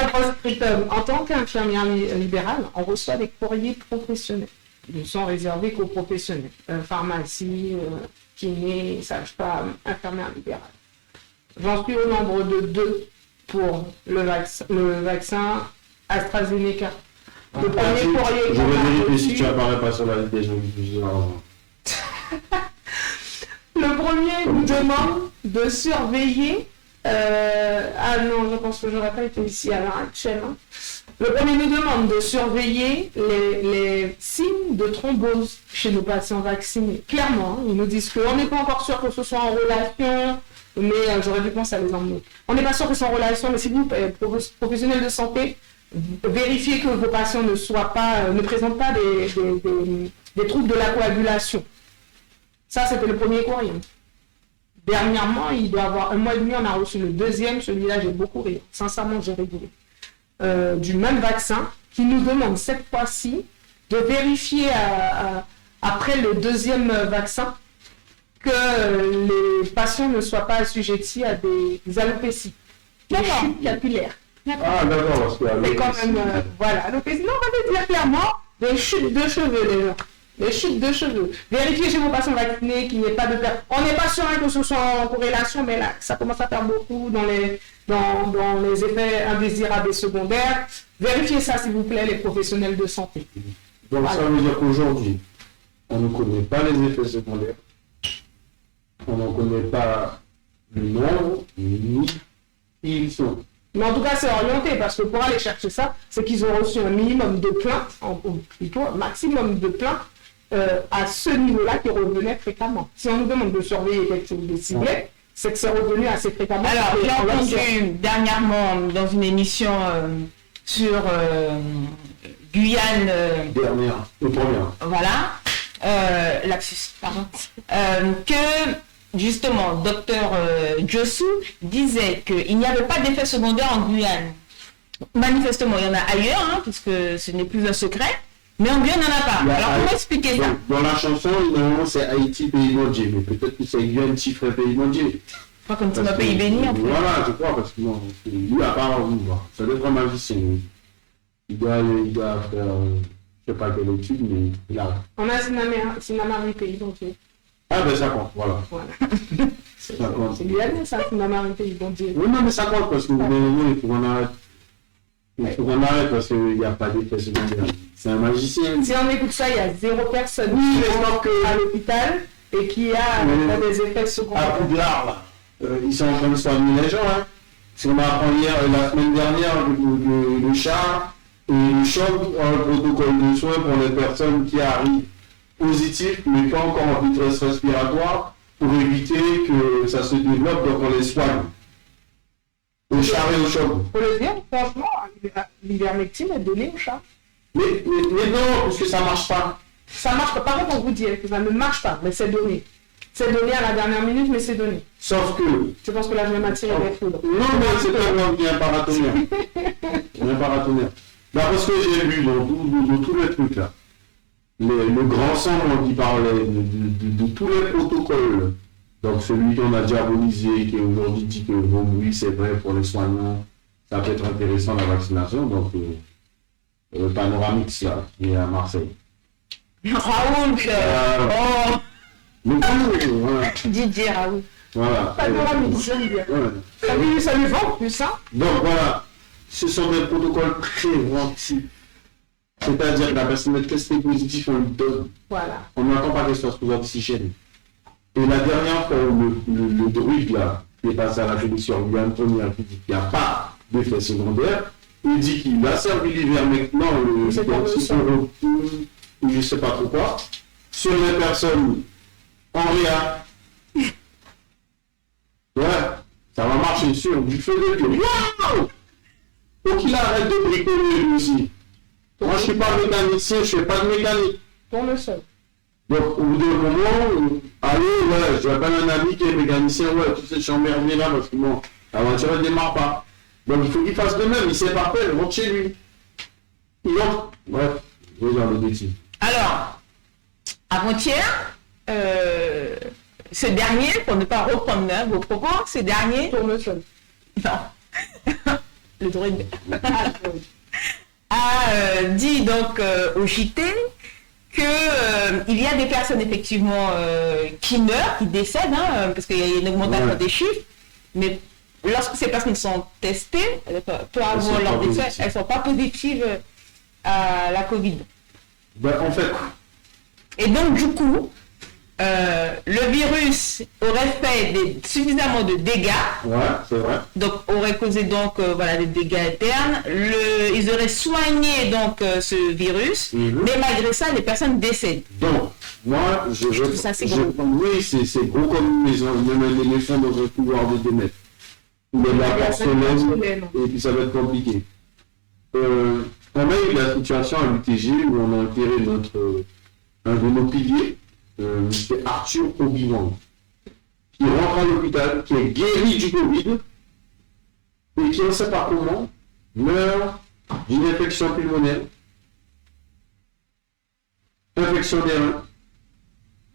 post-scriptum. En tant qu'infirmière libérale, on reçoit des courriers professionnels. Ils ne sont réservés qu'aux professionnels. Pharmacie, kiné, sage-femme, infirmière libérale. J'en suis au nombre de 2 pour le vaccin AstraZeneca. Le premier courrier. Je vais vérifier si tu n'apparais pas sur la liste des gens qui plus de l'argent. Le premier nous demande de surveiller. Ah non, je pense que je n'aurais pas été ici à l'heure actuelle. Hein. Le premier nous demande de surveiller les signes de thrombose chez nos patients vaccinés. Clairement, ils nous disent qu'on n'est pas encore sûr que ce soit en relation, mais j'aurais dû penser à les emmener. On n'est pas sûr que ce soit en relation, mais si vous, professionnels de santé, vérifiez que vos patients ne présentent pas des troubles de la coagulation. Ça, c'était le premier courrier. Dernièrement, il doit avoir 1 mois et demi, on a reçu le deuxième. Celui-là, j'ai beaucoup ri. Sincèrement, j'ai rigolé. Du même vaccin, qui nous demande cette fois-ci de vérifier après le deuxième vaccin que les patients ne soient pas assujettis à des alopécies, des chutes capillaires. Ah d'accord, parce que c'est quand même, voilà, alopécie, non, on va dire clairement, des chutes de cheveux, les gens. Les chutes de cheveux. Vérifiez chez vos patients vaccinés qu'il n'y ait pas de perte. On n'est pas sûr que ce soit en corrélation, mais là, ça commence à faire beaucoup dans les effets indésirables et secondaires. Vérifiez ça, s'il vous plaît, les professionnels de santé. Donc voilà. Ça veut dire qu'aujourd'hui, on ne connaît pas les effets secondaires, on ne connaît pas le nombre, ni qui ils sont. Mais en tout cas, c'est orienté, parce que pour aller chercher ça, c'est qu'ils ont reçu un minimum de plaintes, ou plutôt un maximum de plaintes, à ce niveau-là qui revenait fréquemment. Si on nous demande de surveiller quelque chose de ciblé, c'est que c'est revenu assez fréquemment. Alors, j'ai entendu dernièrement dans une émission sur Guyane... première. Voilà, lapsus, pardon. Que, justement, docteur Jossou disait qu'il n'y avait pas d'effet secondaire en Guyane. Manifestement, il y en a ailleurs, hein, puisque ce n'est plus un secret. Mais en Guyane, il n'y en a pas. Alors, comment expliquer ça? Dans la chanson, normalement, c'est Haïti, pays maudit. Mais peut-être que c'est Guyane, chiffre, pays maudit. Pas comme si on pays béni, en fait. Voilà, je crois, parce que non, lui, à part, ça doit être un magicien. Il doit faire, je ne sais pas quelle étude, mais il a... On a Sinamari, pays maudit. Ah ben ça compte, voilà. C'est Guyane, ça, Sinamari, pays maudit. Oui, non, mais ça compte, parce que il faut qu'on arrête. Il faut qu'on arrête parce qu'il n'y a pas d'effet secondaire. C'est un magicien. Si on écoute ça, il y a 0 personne qui est à l'hôpital et qui a des effets secondaires. À Poudlard, là, ils sont en train de soigner les gens. Hein. Si on apprend hier, la semaine dernière, le char et le choc, un protocole de soins pour les personnes qui arrivent positives, mais pas encore en détresse respiratoire, pour éviter que ça se développe, donc on les soigne. Au char et au choc. Pour le dire, franchement, l'ivermectine est donnée au chat. Mais non, parce que ça ne marche pas. Ça marche pas. Par contre, on vous dit que ça ne marche pas, mais c'est donné. C'est donné à la dernière minute, mais c'est donné. Sauf que... Je pense que là, je vais m'attirer des foudres. Non, mais c'est pas un bien paratonnerre. Un paratonnerre. D'après ce que j'ai lu dans tous les trucs là, le grand sang qui parlait de tous les protocoles, donc celui qu'on a diabolisé, qui aujourd'hui dit que bon, oui, c'est vrai pour les soignants, ça peut être intéressant la vaccination, donc le Panoramix là, qui est à Marseille. Raoul, oh, Le Panoramix, voilà. Didier Raoul. Voilà. Panoramix, j'aime bien. Ouais. Ça lui vend plus ça. Donc voilà, ce sont des protocoles préventifs. C'est-à-dire que la personne est testée positive, on lui donne. Voilà. On n'attend pas qu'elle soit sous oxygène. Et la dernière fois où le druide là, qui est passé à la commission, lui a première qui dit qu'il n'y a pas d'effet secondaire, il dit qu'il a servi l'hiver maintenant, C'est pour le sang. ou je ne sais pas trop quoi, sur les personnes en réa. Ouais, ça va marcher sur du feu de Dieu. Waouh! Faut qu'il arrête de bricoler lui aussi. Moi, je ne suis pas mécanicien, je ne fais pas de mécanique. Pour le sol. Donc, au bout d'un moment, allez, ouais, j'appelle un ami qui est mécanicien, ouais, tu sais, je suis emmerdé là parce que bon, la voiture ne démarre pas. Donc, il faut qu'il fasse de même, il sait pas faire, il rentre chez lui. Il entre. Bref, je vais dans le défi. Alors, avant-hier, ce dernier, pour ne pas reprendre vos propos, ce dernier, Pour le sol. non, le druide a dit donc au JT que il y a des personnes effectivement qui meurent, qui décèdent, hein, parce qu'il y a une augmentation des chiffres, mais lorsque ces personnes sont testées, peu avant leur décès, elles ne sont pas positives à la Covid. Ben, en fait, Et donc du coup, le virus aurait fait suffisamment de dégâts, ouais, c'est vrai. donc aurait causé donc voilà des dégâts internes. Ils auraient soigné donc ce virus, mais malgré ça, les personnes décèdent. Donc, moi, je trouve ça, c'est gros. oui, c'est gros comme les méchants dans un couloir de 2 mètres. Il y a de la porcelaine, et puis ça va être compliqué. On a eu la situation à l'UTG où on a enterré un de nos piliers, M. Arthur Obi-Wan, qui rentre à l'hôpital, qui est guéri du Covid, et qui, on ne sait pas comment, meurt d'une infection pulmonaire, infection des reins,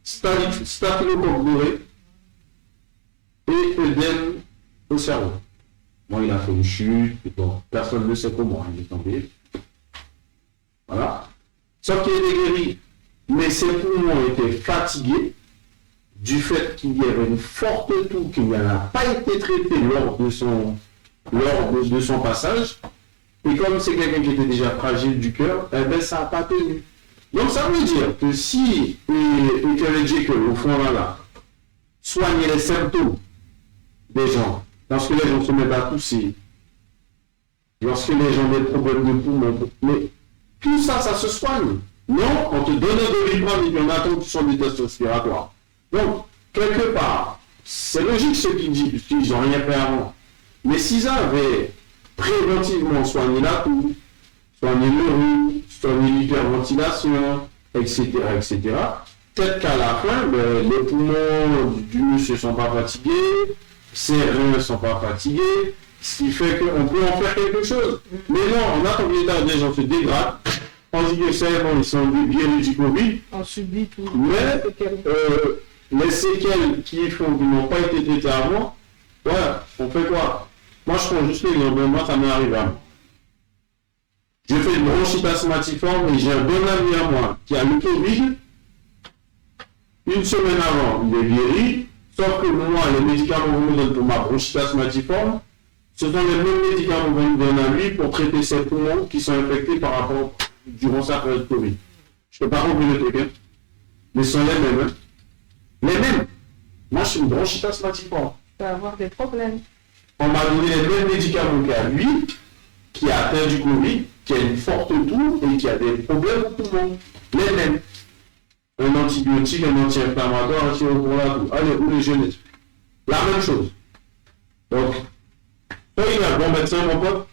staphylocoque doré et œdème au cerveau. Bon, il a fait une chute, et bon, personne ne sait comment il est tombé. Voilà. Sauf qu'il était guéri, mais ses poumons étaient fatigués du fait qu'il y avait une forte toux qui n'a pas été traitée lors de son passage. Et comme c'est quelqu'un qui était déjà fragile du cœur, eh ben, ça n'a pas tenu. Donc ça veut dire que si Michael Jekyll, au fond là, soigne les symptômes des gens, lorsque les gens se mettent à tousser, lorsque les gens ont des problèmes de poumons, mais tout ça, ça se soigne. Non, on te donne un doliprane et puis on attend que tu sois des tests respiratoires. Donc, quelque part, c'est logique ce qu'ils disent, puisqu'ils n'ont rien fait avant. Mais s'ils avaient préventivement soigné la toux, soigné le rhume, soigné l'hyperventilation, etc., etc., peut-être qu'à la fin, ben, les poumons du monsieur ne sont pas fatigués, ses reins ne sont pas fatigués, ce qui fait qu'on peut en faire quelque chose. Mais non, on attend que l'état des gens se dégrade, on dit que c'est bon, ils sont guéris du Covid, On subit tout. mais les séquelles qui font qu'ils n'ont pas été traitées avant, ouais, on fait quoi? Moi, je prends juste l'exemple, moi, ça m'est arrivé à moi. J'ai fait une bronchite asthmatiforme et j'ai un bon ami à moi qui a le Covid. Une semaine avant, il est guéri, sauf que moi, les médicaments qu'on me donne pour ma bronchite asthmatiforme, ce sont les mêmes médicaments qu'on me donne à lui pour traiter ses poumons qui sont infectés par rapport durant sa période de Covid. Je ne peux pas comprendre le truc, hein. Mais ce sont les mêmes. Hein. Les mêmes. Moi, je suis une bronchite asthmatiforme. Tu vas avoir des problèmes. On m'a donné les mêmes médicaments qu'à lui, qui a atteint du Covid, qui a une forte toux et qui a des problèmes au poumon. Les mêmes. Un antibiotique, un anti-inflammatoire, un anti-opératoire. Allez, vous les jeunes. La même chose. Donc, soit il a un bon médecin, mon pote,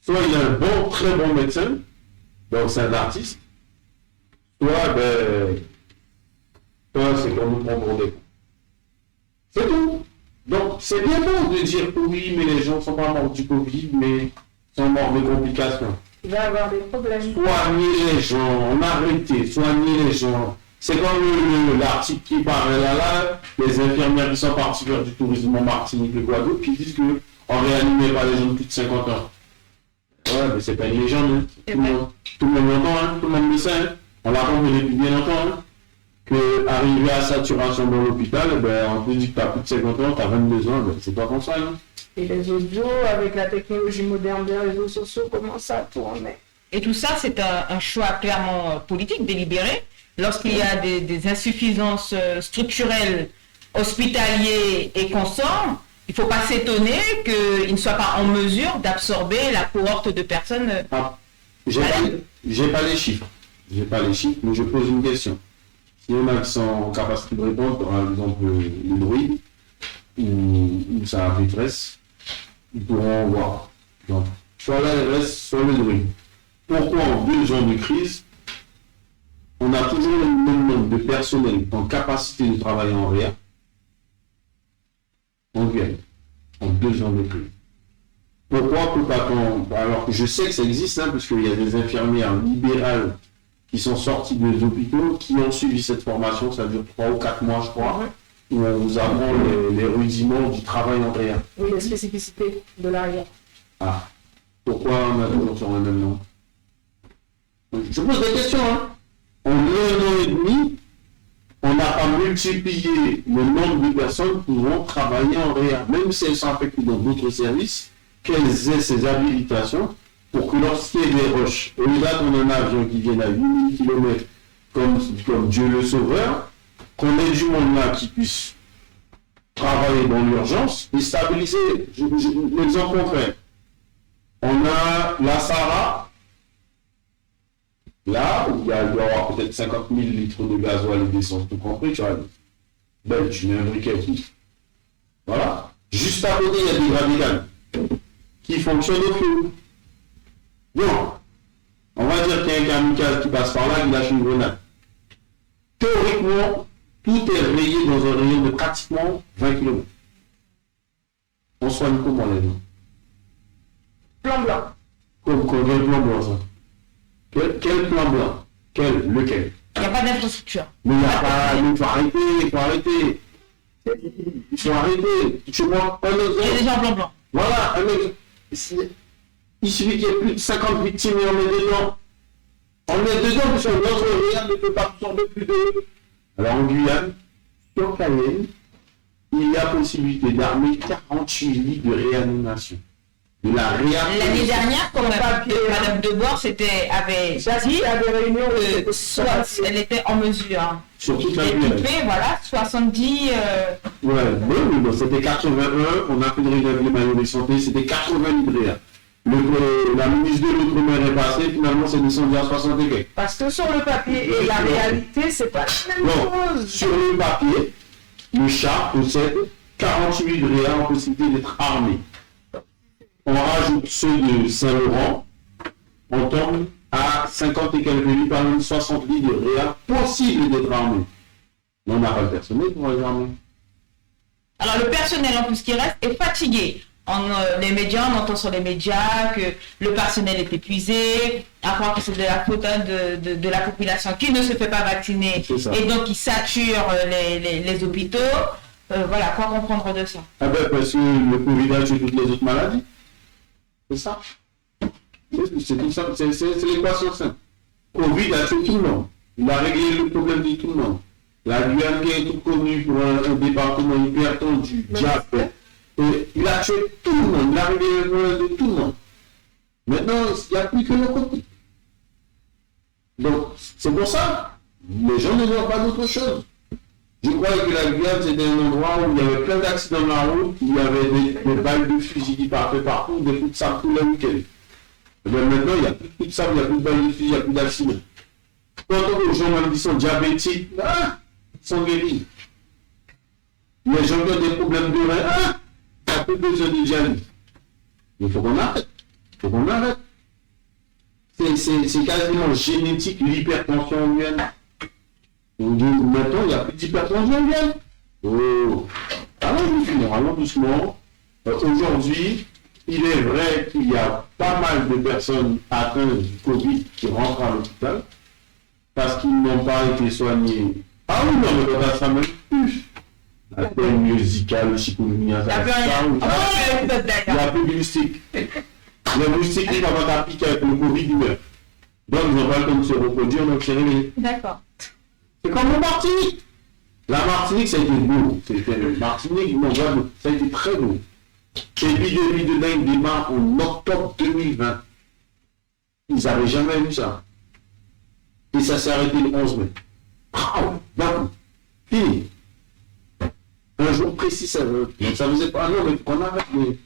soit il a un bon, très bon médecin, donc c'est un artiste, soit, ben, soit c'est comme nous prend pour des coups. C'est tout. Donc, c'est bien bon de dire que oui, mais les gens ne sont pas morts du Covid, mais sont morts de complications. Il va y avoir des problèmes. Soigner les gens, arrêter, soigner les gens. C'est comme l'article qui parlait là, les infirmières qui sont parties faire du tourisme en Martinique et Guadeloupe, qui disent qu'on réanimait pas les gens de plus de 50 ans. Ouais, mais c'est pas une légende. Hein. Tout le monde l'entend, hein. Tout le monde le sait. Hein. On l'a compris depuis bien longtemps. Hein. Qu'arriver à saturation dans l'hôpital, on te dit que tu as plus de 50 ans, tu as 22 ans, c'est pas comme ça. Hein. Et les audios, avec la technologie moderne des réseaux sociaux, commencent à tourner. Et tout ça, c'est un choix clairement politique, délibéré. Lorsqu'il y a des insuffisances structurelles, hospitalières et consorts, il ne faut pas s'étonner qu'ils ne soient pas en mesure d'absorber la cohorte de personnes. J'ai pas les chiffres. J'ai pas les chiffres, mais je pose une question. S'il y en a qui sont en capacité de répondre, par exemple le druide ou sa maîtresse, ils pourront voir. Donc, soit l'ARS, soit le druide. Pourquoi en 2 ans de crise, on a toujours le même nombre de personnel en capacité de travailler en réa en Guyane, en 2 ans de crise? Pourquoi peut pas qu'on... Alors que je sais que ça existe, hein, parce qu'il y a des infirmières libérales qui sont sorties des hôpitaux, qui ont suivi cette formation, ça dure 3 ou 4 mois, je crois, où on vous apprend les rudiments du travail en réa. Oui, les spécificités de l'arrière. Ah, pourquoi on a toujours sur le même nom? Je pose des questions, hein. En 1 an et demi, on n'a pas multiplié le nombre de personnes pouvant travailler en réa, même si elles sont affectées dans d'autres services, qu'elles aient ces habilitations pour que lorsqu'il y ait des rushs, au lieu d'attendre un avion qui vienne à 8000 km comme Dieu le Sauveur, qu'on ait du monde là qui puisse travailler dans l'urgence et stabiliser. L'exemple concret. On a la Sahara. Là, il doit y avoir peut-être 50 000 litres de gasoil et d'essence, tout compris, tu vois. Ben, tu mets un briquet qui. Voilà. Juste à côté, il y a des gravitanes qui fonctionnent au feu. Donc, on va dire qu'il y a un kamikaze qui passe par là, qui lâche une grenade. Théoriquement, tout est rayé dans un rayon de pratiquement 20 km. On soigne comment les gens? Plan blanc. Quel plan blanc ça? Quel plan blanc? Lequel? Il n'y a pas d'infrastructure. Mais il n'y a pas. Il faut arrêter. Il faut arrêter. Tu vois, un exemple. Il y a des gens blanc. Voilà, un exemple. Il suffit qu'il y ait plus de 50 victimes et on est dedans. On est dedans parce que notre réa ne peut pas absorber plus de. Alors en Guyane, sur Cayenne, il y a possibilité d'armer 48 lits de réanimation. De la réanimation. L'année dernière, comme Madame Debord avait dit que soit elle était en mesure. Sur toute la Guyane. Voilà, 70. Ouais, oui, c'était 81, on a fait de règlement de santé, c'était 80 livrés. La ministre de l'Outre-mer est passée, finalement c'est descendu à 60 et quelques. Parce que sur le papier et la réalité, c'est pas la même chose. Sur le papier, le chat possède 48 livrés en possibilité d'être armé. On rajoute ceux de Saint-Laurent, on tombe à 50 et quelques lits, par exemple 60 lits de réa possible d'être armés. Mais on n'a pas le personnel pour les armer. Alors le personnel en plus qui reste est fatigué. Les médias, on entend sur les médias que le personnel est épuisé, à croire que c'est de la faute de la population qui ne se fait pas vacciner et donc qui sature les hôpitaux. Voilà, quoi comprendre de ça? Ah ben parce que le Covid a tué toutes les autres maladies. C'est ça. C'est tout ça, c'est l'équation simple. Covid a tué tout le monde. Il a réglé le problème de tout le monde. La Guyane qui est tout connue pour un département hyper tendu, diabète. Et il a tué tout le monde, il a réglé le problème de tout le monde. Maintenant, il n'y a plus que le Covid. Donc, c'est pour ça, les gens ne voient pas d'autre chose. Je croyais que la Guyane, c'était un endroit où il y avait plein d'accidents de la route, il y avait des balles de fusil qui partaient partout, des coups de sable tous les week-ends. Et bien maintenant, il n'y a plus de coups de sable, il n'y a plus de balles de fusil, il n'y a plus d'accidents. Quand les gens même qui sont diabétiques, ils sont guéris. Les gens qui ont des problèmes de rein, il n'y a plus besoin de dialyse. Il faut qu'on arrête. C'est quasiment génétique l'hypertension en Guyane. Maintenant, il n'y a plus d'hypertension en Guyane. Oh. Allons doucement. Aujourd'hui, il est vrai qu'il y a pas mal de personnes atteintes du Covid qui rentrent à l'hôpital parce qu'ils n'ont pas été soignés. Ah oui, non, mais on a ça même plus. La peine musicale, le chikungunya, ça, il y a plus de moustiques. Les moustiques, ils vont pas piquer avec le Covid, ils meurent. Donc, ils n'ont pas le temps de se reproduire, donc c'est réglé. D'accord. C'est comme en Martinique. La Martinique, ça a été beau. Martinique, ça a été très beau. L'épidémie de dingue démarre en octobre 2020. Ils n'avaient jamais vu ça. Et ça s'est arrêté le 11 mai. D'un coup. Fini. Un jour précis, ça veut. Donc ça faisait pas. Non, mais qu'on arrête. Mais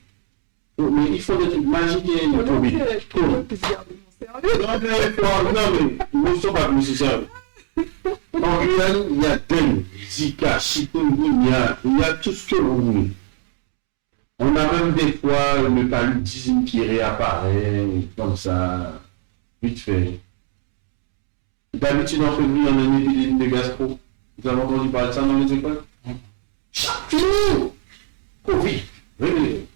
il faut des trucs magiques et le Covid. Non, mais nous ne sommes pas plus sérieux. En Guyane, il y a dengue, Zika, chikungunya, il y a tout ce que vous voulez. On a même des fois le paludisme qui réapparaît, comme ça, vite fait. D'habitude, en février, on a une épidémie de gastro. Vous avez entendu parler de ça dans les écoles? Fini! Covid, réglé.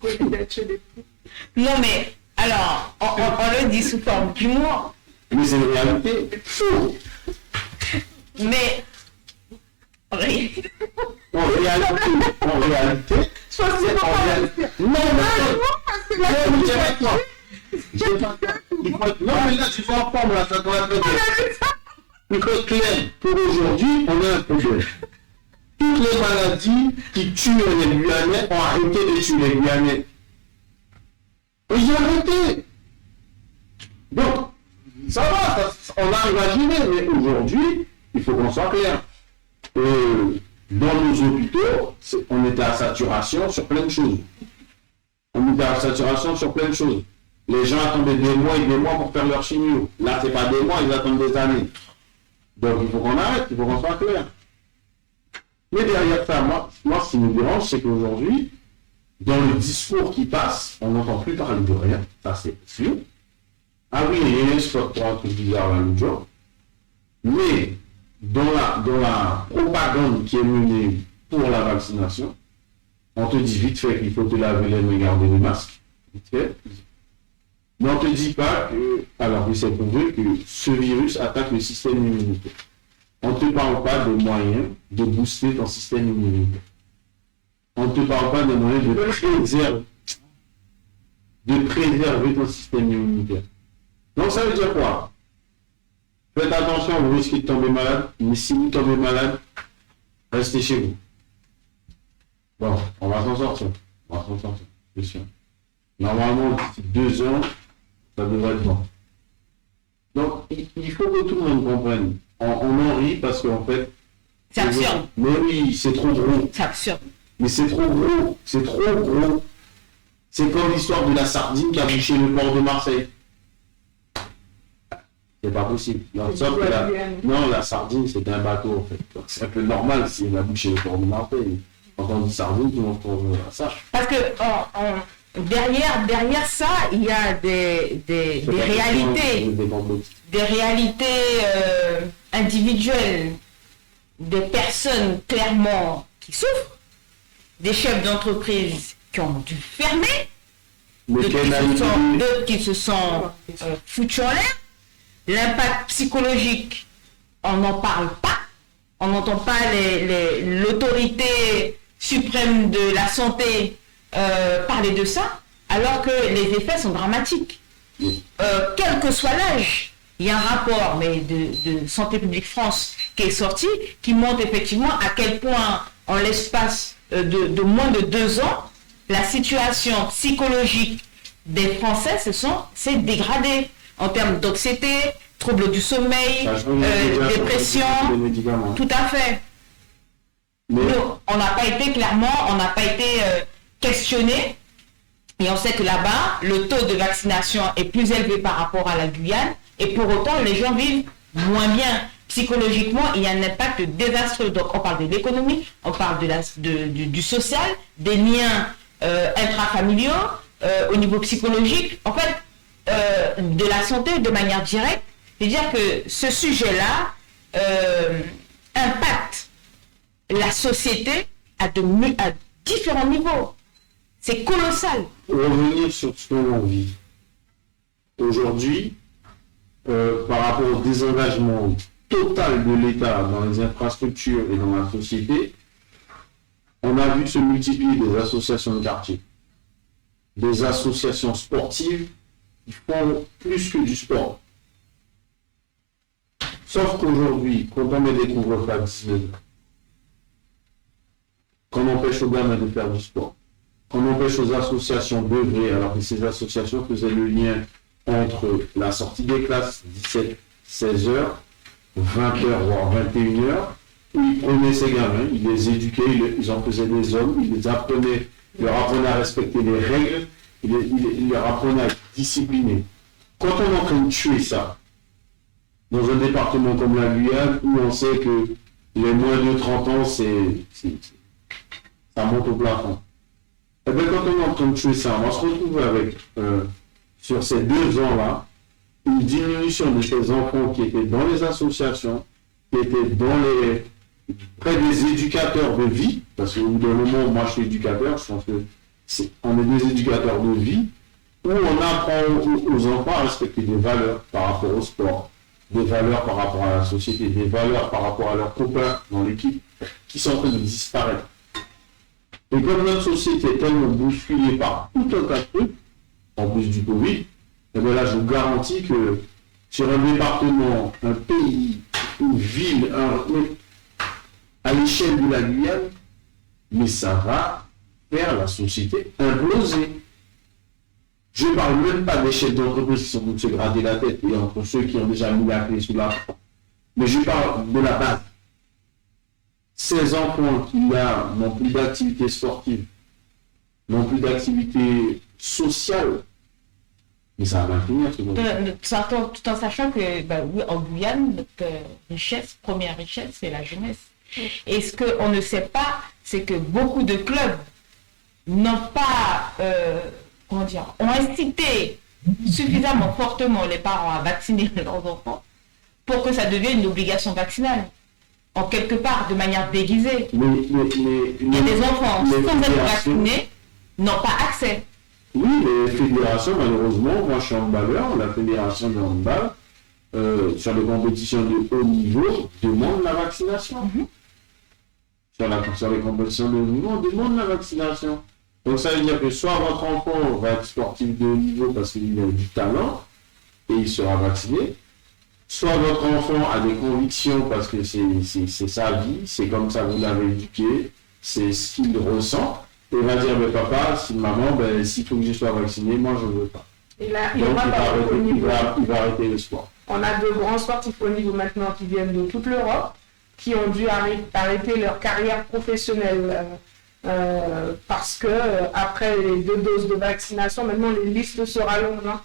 Non, mais alors, on le dit sous forme d'humour. Mais c'est une réalité. Mais En réalité, non, mais là, tu fais en forme, là, ça doit être clair. Il faut être clair. Pour aujourd'hui, on a un problème. Toutes les maladies qui tuent les Guyanais ont arrêté de tuer les Guyanais. Ils ont arrêté. Donc, ça va, on a imaginé, mais aujourd'hui, il faut qu'on soit clair. Dans nos hôpitaux, on était à saturation sur plein de choses. Les gens attendaient des mois et des mois pour faire leur chimio. Là, c'est pas des mois, ils attendent des années. Donc, il faut qu'on arrête, il faut qu'on soit clair. Mais derrière ça, moi, ce qui me dérange, c'est qu'aujourd'hui, dans le discours qui passe, on n'entend plus parler de rien, ça c'est sûr. Ah oui, il y a un spot pour un truc bizarre là, l'autre jour. Mais dans la propagande qui est menée pour la vaccination, on te dit vite fait qu'il faut te laver les mains, garder le masque. Vite fait. Mais on ne te dit pas que, alors il s'est prouvé que ce virus attaque le système immunitaire. On ne te parle pas de moyens de booster ton système immunitaire. On ne te parle pas des moyens de préserver ton système immunitaire. Donc ça veut dire quoi? Faites attention, vous risquez de tomber malade, mais si vous tombez malade, restez chez vous. Bon, on va s'en sortir. C'est sûr. Normalement, d'ici 2 ans, ça devrait être bon. Donc, il faut que tout le monde comprenne. On en rit parce qu'en fait... C'est absurde. Mais oui, c'est trop gros. C'est absurde. Mais c'est trop gros. C'est trop gros. C'est comme l'histoire de la sardine qui a bouché le port de Marseille. C'est pas possible. Non, la sardine, c'est un bateau, en fait. C'est un peu normal s'il a bouché le port de Marseille. Quand on dit sardine, tout le monde trouve ça. Parce que derrière ça, il y a des réalités. Des réalités individuelles. Des personnes clairement qui souffrent. Des chefs d'entreprise qui ont dû fermer. D'autres qui se sont foutus en l'air. L'impact psychologique, on n'en parle pas. On n'entend pas l'autorité suprême de la santé parler de ça, alors que les effets sont dramatiques. Quel que soit l'âge, il y a un rapport de Santé publique France qui est sorti, qui montre effectivement à quel point, en l'espace de moins de 2 ans, la situation psychologique des Français s'est dégradée en termes d'anxiété, troubles du sommeil, dépression, tout à fait. Mais nous, on n'a pas été questionné, et on sait que là-bas, le taux de vaccination est plus élevé par rapport à la Guyane, et pour autant, les gens vivent moins bien. Psychologiquement, il y a un impact désastreux. Donc, on parle de l'économie, on parle du social, des liens intrafamiliaux, au niveau psychologique, en fait, de la santé de manière directe. C'est-à-dire que ce sujet-là impacte la société à différents niveaux. C'est colossal. Revenir sur ce qu'on vit. Aujourd'hui, par rapport au désengagement total de l'État dans les infrastructures et dans la société, on a vu se multiplier des associations de quartier, des associations sportives qui font plus que du sport. Sauf qu'aujourd'hui, quand on met des couvre-feux à 19 heures, qu'on empêche aux gamins de faire du sport, qu'on empêche aux associations d'œuvrer, alors que ces associations faisaient le lien entre la sortie des classes, 17, 16 heures, 20 heures, voire 21 heures, où ils prenaient ces gamins, ils les éduquaient, ils en faisaient des hommes, ils les apprenaient, ils leur apprenaient à respecter les règles, ils leur apprenaient à être disciplinés. Quand on est en train de tuer ça, dans un département comme la Guyane, où on sait que les moins de 30 ans, ça monte au plafond. Et bien quand on est en train de tuer ça, on va se retrouver avec, sur ces 2 ans-là, une diminution de ces enfants qui étaient dans les associations, qui étaient près des éducateurs de vie, parce qu'au bout d'un moment, moi je suis éducateur, je pense qu'on est des éducateurs de vie, où on apprend aux enfants à respecter des valeurs par rapport au sport, des valeurs par rapport à la société, des valeurs par rapport à leurs copains dans l'équipe, qui sont en train de disparaître. Et comme notre société est tellement bousculée par tout un tas de trucs, en plus du Covid, et bien là je vous garantis que sur un département, un pays, une ville, à l'échelle de la Guyane, mais ça va faire la société imploser. Je ne parle même pas des chefs d'entreprise qui sont venus se gratter la tête et entre ceux qui ont déjà mis la clé sous la porte. Mais je parle de la base. Ces enfants qui là n'ont plus d'activité sportive, n'ont plus d'activité sociale, mais ça va mal finir ce monde. Tout en sachant que, oui, en Guyane, notre richesse, première richesse, c'est la jeunesse. Et ce qu'on ne sait pas, c'est que beaucoup de clubs n'ont pas, ont incité suffisamment fortement les parents à vacciner leurs enfants pour que ça devienne une obligation vaccinale. En quelque part, de manière déguisée. Et les enfants, sans être vaccinés, n'ont pas accès. Oui, les fédérations, malheureusement, moi je suis handballeur, la fédération de handball, sur les compétitions de haut niveau, demande la vaccination. Sur les compétitions de haut niveau, on demande la vaccination. Donc ça veut dire que soit votre enfant va être sportif de haut niveau parce qu'il a du talent et il sera vacciné, soit votre enfant a des convictions parce que c'est sa vie, c'est comme ça que vous l'avez éduqué, c'est ce qu'il ressent, et il va dire, mais papa, si maman, s'il faut que je sois vacciné, moi je ne veux pas. Et là, donc il va arrêter le sport. On a de grands sportifs au niveau maintenant qui viennent de toute l'Europe, qui ont dû arrêter leur carrière professionnelle parce que après les 2 doses de vaccination, maintenant les listes se rallongent.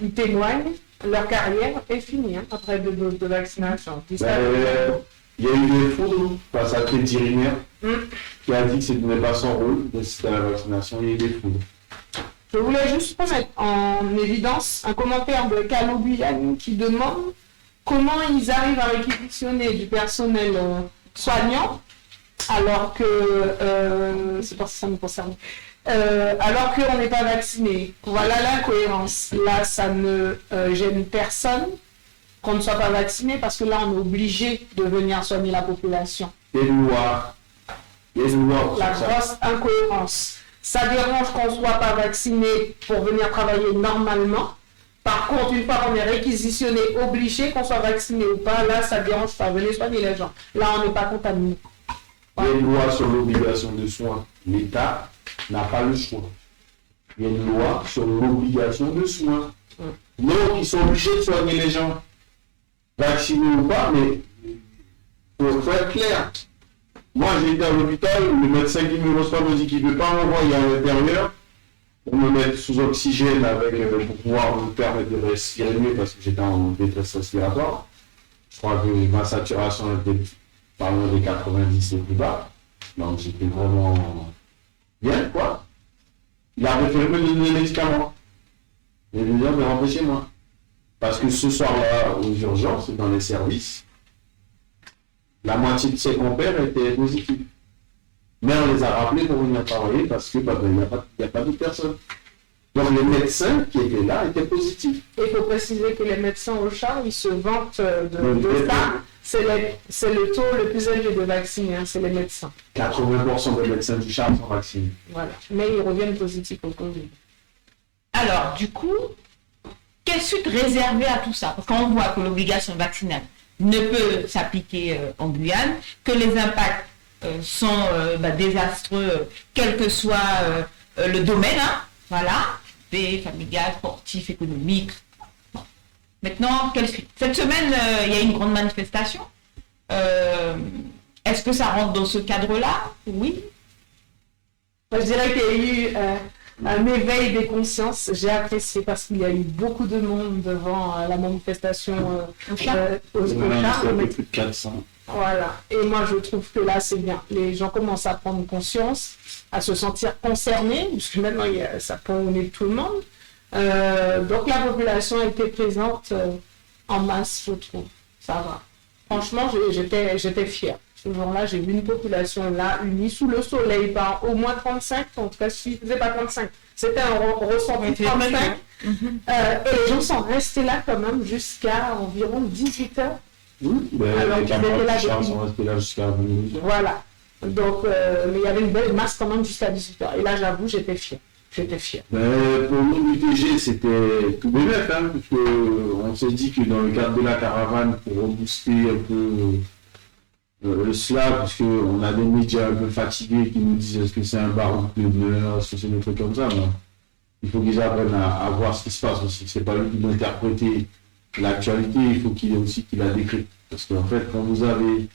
Ils témoignent. Leur carrière est finie après 2 doses de vaccination. Il y a eu des foudres face à Teddy Riner qui a dit que ce n'était pas son rôle d'assister à la vaccination. Il y a eu des foudres. Je voulais juste remettre en évidence un commentaire de Calo Guyane qui demande comment ils arrivent à réquisitionner du personnel soignant alors que c'est parce que ça me concerne. Alors qu'on n'est pas vacciné. Voilà l'incohérence. Là, ça ne gêne personne qu'on ne soit pas vacciné parce que là, on est obligé de venir soigner la population. Il y a une loi. La grosse incohérence. Ça dérange qu'on ne soit pas vacciné pour venir travailler normalement. Par contre, une fois qu'on est réquisitionné, obligé qu'on soit vacciné ou pas, là, ça dérange pas. Venez soigner les gens. Là, on n'est pas contaminé. Il y a une loi sur l'obligation de soins. L'État n'a pas le choix. Il y a une loi sur l'obligation de soins. Donc, ils sont obligés de soigner les gens. Vaccinés ou pas, mais il faut être clair. Moi, j'ai été à l'hôpital, le médecin qui me reçoit me dit qu'il ne peut pas m'envoyer à l'intérieur pour me mettre sous oxygène pour pouvoir me permettre de respirer mieux parce que j'étais en détresse respiratoire. Je crois que ma saturation était par loin des 90 et plus bas. Donc, j'étais vraiment bien, quoi. Il a préféré me donner des médicaments. Et lui dire de rentrer chez moi. Parce que ce soir-là, aux urgences, dans les services, la moitié de ses compères étaient positifs. Mais on les a rappelés pour venir travailler parce que il n'y a pas de personne. Donc les médecins qui étaient là étaient positifs. Et il faut préciser que les médecins au Char, ils se vantent de ça. C'est le taux le plus élevé de vaccinés, hein, c'est les médecins. 80% des médecins du Char sont vaccinés. Voilà. Mais ils reviennent positifs au Covid. Alors, du coup, quelle suite réservée à tout ça? Parce qu'on voit que l'obligation vaccinale ne peut s'appliquer en Guyane, que les impacts sont désastreux, quel que soit le domaine, hein, voilà, des familial, sportif, économique. Bon. Maintenant, quelle suite? Cette semaine, il y a une grande manifestation. Est-ce que ça rentre dans ce cadre-là? Oui. Moi, je dirais qu'il y a eu un éveil des consciences. J'ai apprécié parce qu'il y a eu beaucoup de monde devant la manifestation au Char. Il y a un peu plus de 400. Voilà. Et moi, je trouve que là, c'est bien. Les gens commencent à prendre conscience, à se sentir concernés, parce que maintenant, ça prend au nez de tout le monde. Donc, la population a été présente en masse, je trouve. Ça va. Franchement, j'étais fière. Ce jour-là, j'ai vu une population là, unie sous le soleil, par au moins 35, en tout cas, si c'est pas 35, c'était un ressenti 35. Et les gens sont restés là quand même jusqu'à environ 18 heures. Oui, alors les camarades là du Char sont restés là jusqu'à 20 h. Voilà. Donc, mais il y avait une belle masse quand même jusqu'à 18 heures. Et là, j'avoue, j'étais fière. Pour nous, l'UTG, c'était tout bénef, hein, parce qu'on s'est dit que dans le cadre de la caravane, pour rebooster un peu cela, parce qu'on a des médias un peu fatigués qui nous disent est-ce que c'est un baroud de mœurs, est-ce que c'est des trucs comme ça. Non. Il faut qu'ils apprennent à voir ce qui se passe aussi. C'est pas lui qui doit interpréter l'actualité, il faut qu'il ait aussi qu'il la décrypte. Parce qu'en fait, quand vous avez,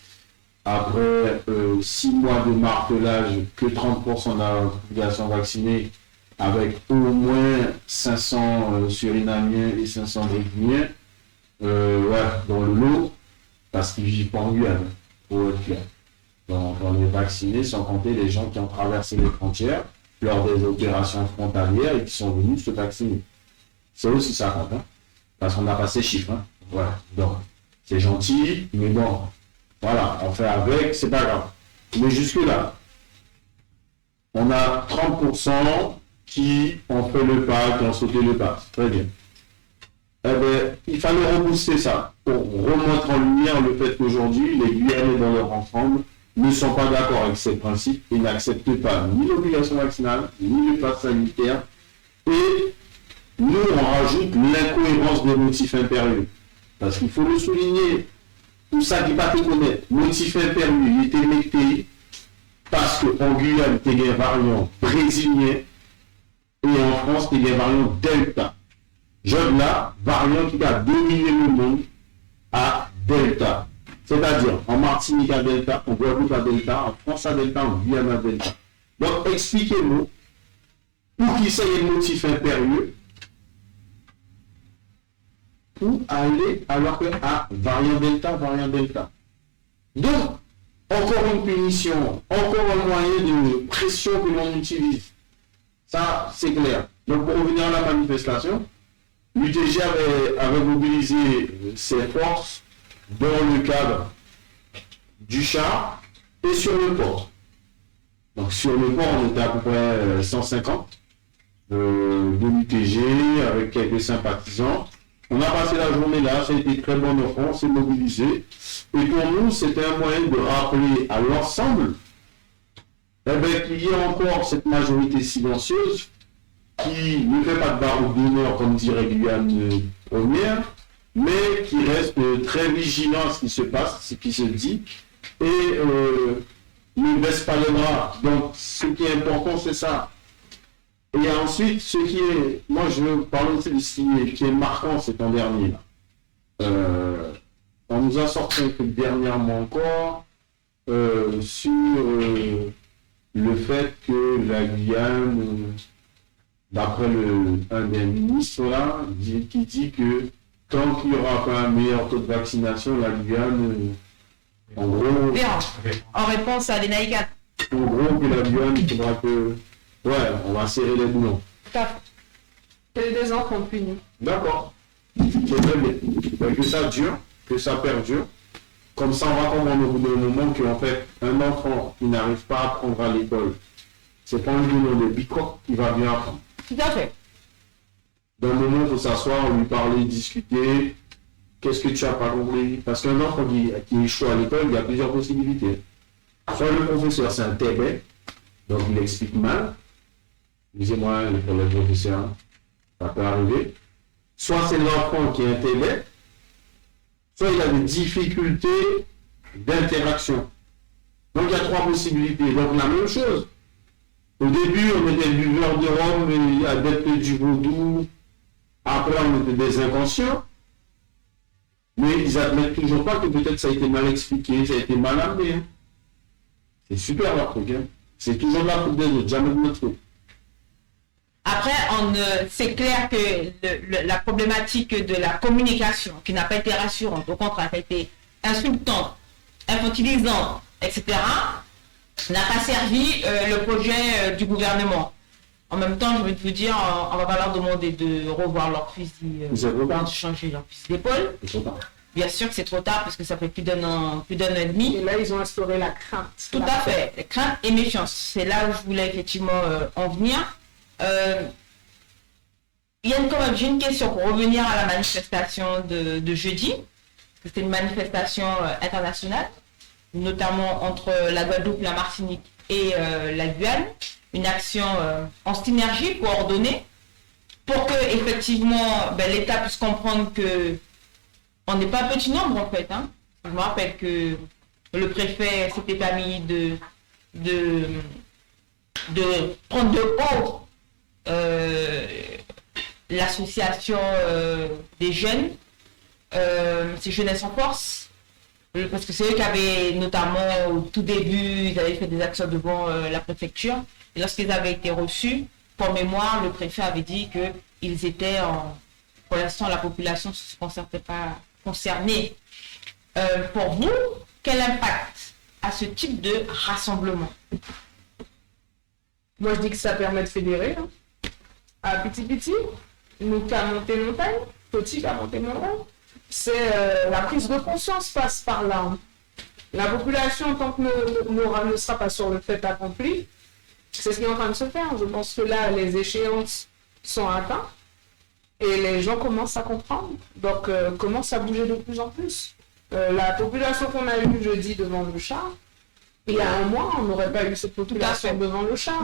après 6 mois de martelage, que 30% de la population vaccinée, avec au moins 500 Surinamiens et 500 Brésiliens, dans le lot, parce qu'ils vivent pas en Guyane, pour être clair. Dans les vaccinés, sans compter les gens qui ont traversé les frontières lors des opérations frontalières et qui sont venus se vacciner. C'est aussi ça compte, hein, parce qu'on n'a pas ces chiffres. Hein. Voilà. Donc, c'est gentil, mais bon, voilà, on fait avec, c'est pas grave. Mais jusque-là, on a 30% qui ont fait le pas, qui ont sauté le pas. Très bien. Eh bien, il fallait rebooster ça pour remettre en lumière le fait qu'aujourd'hui, les Guyanais dans leur ensemble ne sont pas d'accord avec ces principes et n'acceptent pas ni l'obligation vaccinale, ni le pass sanitaire. Et nous, on rajoute l'incohérence des motifs impérieux. Parce qu'il faut le souligner, tout ça qui pas te connaître, motif impérieux, il était metté parce qu'en Guyane, il y a un variant brésilien et en France, il y a un variant Delta. Jeune là, variant qui a dominé le monde à Delta. C'est-à-dire, en Martinique à Delta, en Guadeloupe à Delta, en France à Delta, en Guyane à Delta. Donc, expliquez-nous, pour qui c'est le motif impérieux, où aller alors que variant Delta. Donc, encore une punition, encore un moyen de pression que l'on utilise. Ça, c'est clair. Donc, pour revenir à la manifestation, l'UTG avait mobilisé ses forces dans le cadre du Char et sur le port. Donc, sur le port, on était à peu près 150 de l'UTG avec quelques sympathisants. On a passé la journée là, ça a été très bon enfant, on s'est mobilisé. Et pour nous, c'était un moyen de rappeler à l'ensemble qu'il y a encore cette majorité silencieuse qui ne fait pas de barreau d'honneur, comme dirait Guyane première, mais qui reste très vigilant à ce qui se passe, ce qui se dit, et ne baisse pas les bras. Donc, ce qui est important, c'est ça. Et ensuite, ce qui est, moi je veux parler aussi de ce qui est marquant cet an dernier. Là. On nous a sorti un peu dernièrement encore sur le fait que la Guyane, d'après un des ministres là, qui dit que tant qu'il n'y aura pas un meilleur taux de vaccination, la Guyane, en gros... Bien, en réponse à l'ENAICAT. En gros, que la Guyane, il faudra que... Ouais, on va serrer les boulons. C'est des enfants punis. D'accord. C'est très bien. Que ça dure, que ça perdure. Comme ça, on va comprendre au bout d'un moment qu'en fait, un enfant qui n'arrive pas à apprendre à l'école, c'est pas un nom de bicoque qui va bien apprendre. Tout à fait. Dans le moment, il faut s'asseoir, lui parler, discuter. Qu'est-ce que tu as pas compris? Parce qu'un enfant qui échoue à l'école, il y a plusieurs possibilités. Soit le professeur, c'est un tébé, donc il explique mal. Disez-moi, les collègues professeurs, ça peut arriver. Soit c'est l'enfant qui est un tébé, soit il a des difficultés d'interaction. Donc il y a trois possibilités. Donc la même chose. Au début, on était buveurs de rhum et adeptes du vaudou. Après, on était des inconscients. Mais ils admettent toujours pas que peut-être ça a été mal expliqué, ça a été mal amené. Hein. C'est super leur truc. Hein. C'est toujours la faute des autres, jamais de notre faute. Après, c'est clair que la problématique de la communication, qui n'a pas été rassurante, au contraire, qui a été insultante, infantilisante, etc., n'a pas servi le projet du gouvernement. En même temps, je vais vous dire, on va pas leur demander de revoir leur fusil, de changer leur fusil d'épaule. Bien sûr que c'est trop tard parce que ça fait plus d'un an et demi. Et là, ils ont instauré la crainte. Tout à fait, crainte et méfiance. C'est là où je voulais effectivement en venir. Yann, quand même, j'ai une question pour revenir à la manifestation de jeudi. C'était une manifestation internationale, notamment entre la Guadeloupe, la Martinique et la Guyane. Une action en synergie coordonnée pour que effectivement l'État puisse comprendre que on n'est pas un petit nombre en fait. Hein. Je me rappelle que le préfet s'était permis de prendre de haut l'association des jeunes, c'est Jeunesse en Force, parce que c'est eux qui avaient notamment au tout début, ils avaient fait des actions devant la préfecture. Et lorsqu'ils avaient été reçus, pour mémoire, le préfet avait dit qu'ils étaient pour l'instant, la population ne se concertait pas concernée. Pour vous, quel impact a ce type de rassemblement? Moi, je dis que ça permet de fédérer. Hein. À petit, nous qu'à monter montagne, petit qu'à monter montagne. C'est la prise de conscience passe par là. La population, tant que ne sera pas sur le fait accompli, c'est ce qui est en train de se faire. Je pense que là, les échéances sont atteintes et les gens commencent à comprendre. Donc, commencent à bouger de plus en plus. La population qu'on a eue jeudi devant le char, il y a un mois, on n'aurait pas eu cette population devant le char.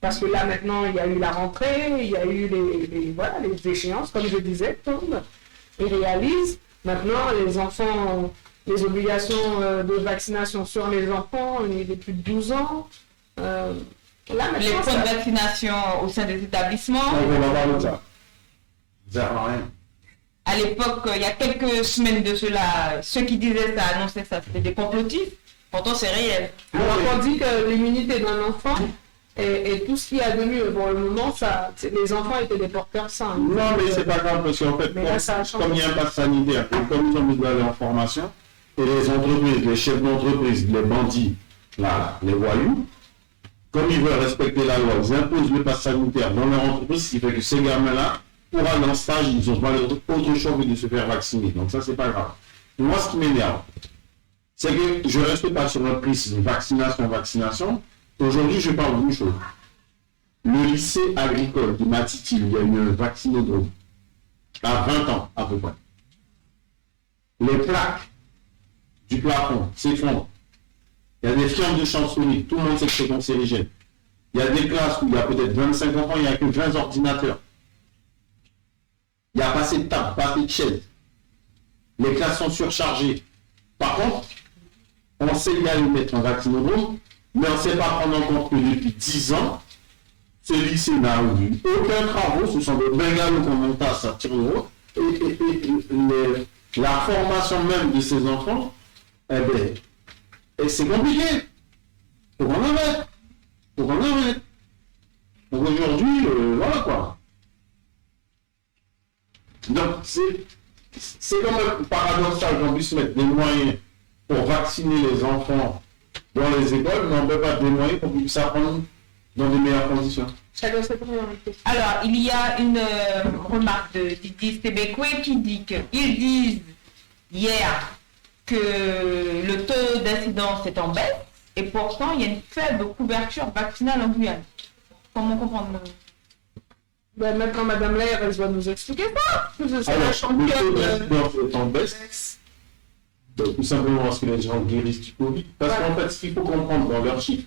Parce que là, maintenant, il y a eu la rentrée, il y a eu les échéances, comme je disais, tombent et réalisent. Maintenant, les enfants, les obligations de vaccination sur les enfants, les plus de 12 ans. Là, les points de vaccination au sein des établissements. On va parler de ça. Ça sert à rien. À l'époque, il y a quelques semaines de cela, ceux qui disaient ça, annonçaient ça, c'était des complotistes. Pourtant, c'est réel. Alors, on dit que l'immunité d'un enfant et tout ce qu'il y a de mieux, pour le moment, les enfants étaient des porteurs sains. Non, mais c'est pas grave parce qu'en fait, comme il y a un pass sanitaire, comme ils ont mis de l'information, et les entreprises, les chefs d'entreprise, les bandits, là, les voyous, comme ils veulent respecter la loi, ils imposent le pass sanitaire dans leur entreprise, ce qui fait que ces gamins-là, pour aller en stage, ils n'ont pas autre choix que de se faire vacciner. Donc ça, c'est pas grave. Et moi, ce qui m'énerve, c'est que je ne reste pas sur un prisme vaccination. Aujourd'hui, je parle d'une chose. Le lycée agricole de Matiti, il y a eu un vaccinodrome à 20 ans à peu près. Les plaques du plafond s'effondrent. Il y a des fientes de chansonniers, tout le monde sait que c'est cancérigène. Il y a des classes où il y a peut-être 25 enfants, il n'y a que 20 ordinateurs. Il n'y a pas assez de tables, pas assez de chaises. Les classes sont surchargées. Par contre, on sait y aller mettre un vaccinodrome, mais on ne sait pas prendre en compte que depuis 10 ans, ce lycée n'a eu aucun travaux, ce sont des bengales qu'on monte à sortir de l'eau, et la formation même de ces enfants, eh bien, et c'est compliqué. Faut qu'on arrête. Donc aujourd'hui, voilà quoi. Donc c'est quand même paradoxal qu'on puisse mettre des moyens pour vacciner les enfants dans les écoles, mais on ne peut pas des moyens pour qu'ils puissent apprendre dans de meilleures conditions. Alors, il y a une remarque de Didier Stébékoué qui dit qu'ils disent hier que le taux d'incidence est en baisse et pourtant il y a une faible couverture vaccinale en Guyane. Comment comprendre? Ben, maintenant, Madame Lair, elle va nous expliquer ça. C'est la Alors, le championne. taux d'incidence est en baisse. Donc, tout simplement parce que les gens guérissent du Covid. Parce qu'en fait, ce qu'il faut comprendre dans leurs chiffres,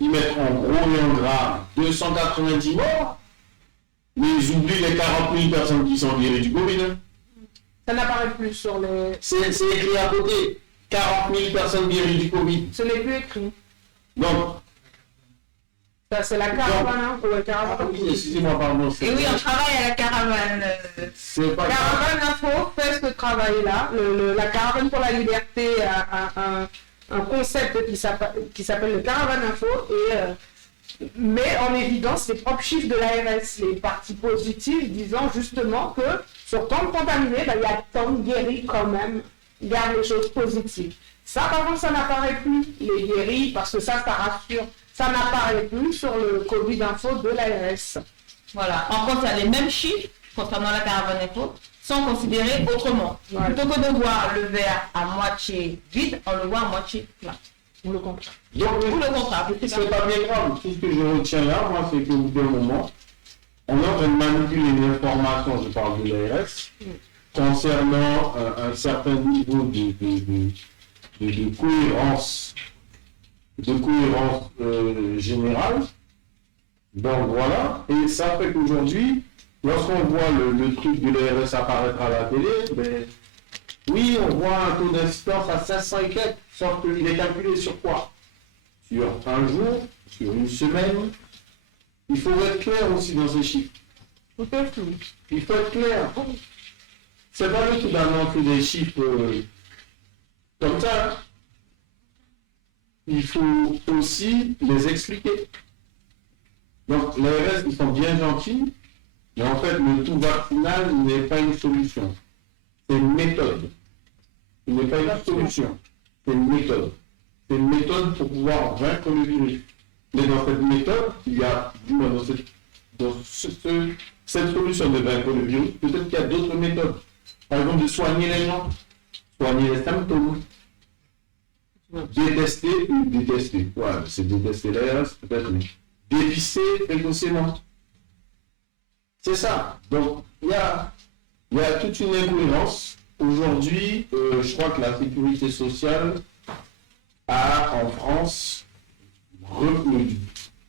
ils mettent en gros et en gras 290 morts, mais ils oublient les 40 000 personnes qui sont guéries du Covid. Hein. Ça n'apparaît plus sur les. C'est écrit à côté. 40 000 personnes guéries du Covid. Ce n'est plus écrit. Donc, Ça, c'est la caravane, hein? Ouais, caravane. oui, excusez-moi, pardon. Et oui, on travaille à la caravane. C'est pas grave. Caravane Info fait ce travail-là. La Caravane pour la Liberté a un concept qui s'appelle le Caravane Info et met en évidence les propres chiffres de l'ARS, les parties positives, disant justement que sur tant de contaminés, il y a tant de guéris quand même, garde les choses positives. Ça, par contre, ça n'apparaît plus, les guéris, parce que ça rassure. Ça n'apparaît plus sur le Covid Info de l'ARS. Voilà. En contre, il y a les mêmes chiffres concernant la caravane info sont considérés autrement. Ouais. Plutôt que de voir le verre à moitié vide, on le voit à moitié plein. Ou le contraire. Donc, Ou le contraire. c'est pas bien grave. Tout ce que je retiens là, moi, c'est qu'au bout d'un moment, on est en train de manipuler une information, je parle de l'ARS, concernant un certain niveau de cohérence, générale. Donc voilà, et ça fait qu'aujourd'hui, lorsqu'on voit le truc de l'ARS apparaître à la télé, ben, oui, on voit un taux d'incidence à 500 et quelques, sauf qu'il est calculé sur quoi? Sur un jour, sur une semaine. Il faut être clair aussi dans ces chiffres. Tout est flou. Il faut être clair. C'est pas le tout d'annoncer des chiffres comme ça. Il faut aussi les expliquer. Donc, les RS, ils sont bien gentils, mais en fait, le tout vaccinal n'est pas une solution. C'est une méthode. Il n'est pas une solution. C'est une méthode. C'est une méthode pour pouvoir vaincre le virus. Mais dans cette méthode, il y a, du moins dans cette solution de vaincre le virus, peut-être qu'il y a d'autres méthodes. Par exemple, de soigner les gens, soigner les symptômes. Détester ou détester. Ouais, c'est détester l'air, peut-être. Dépister précocement. C'est ça. Donc, il y a toute une incohérence. Aujourd'hui, je crois que la sécurité sociale a, en France,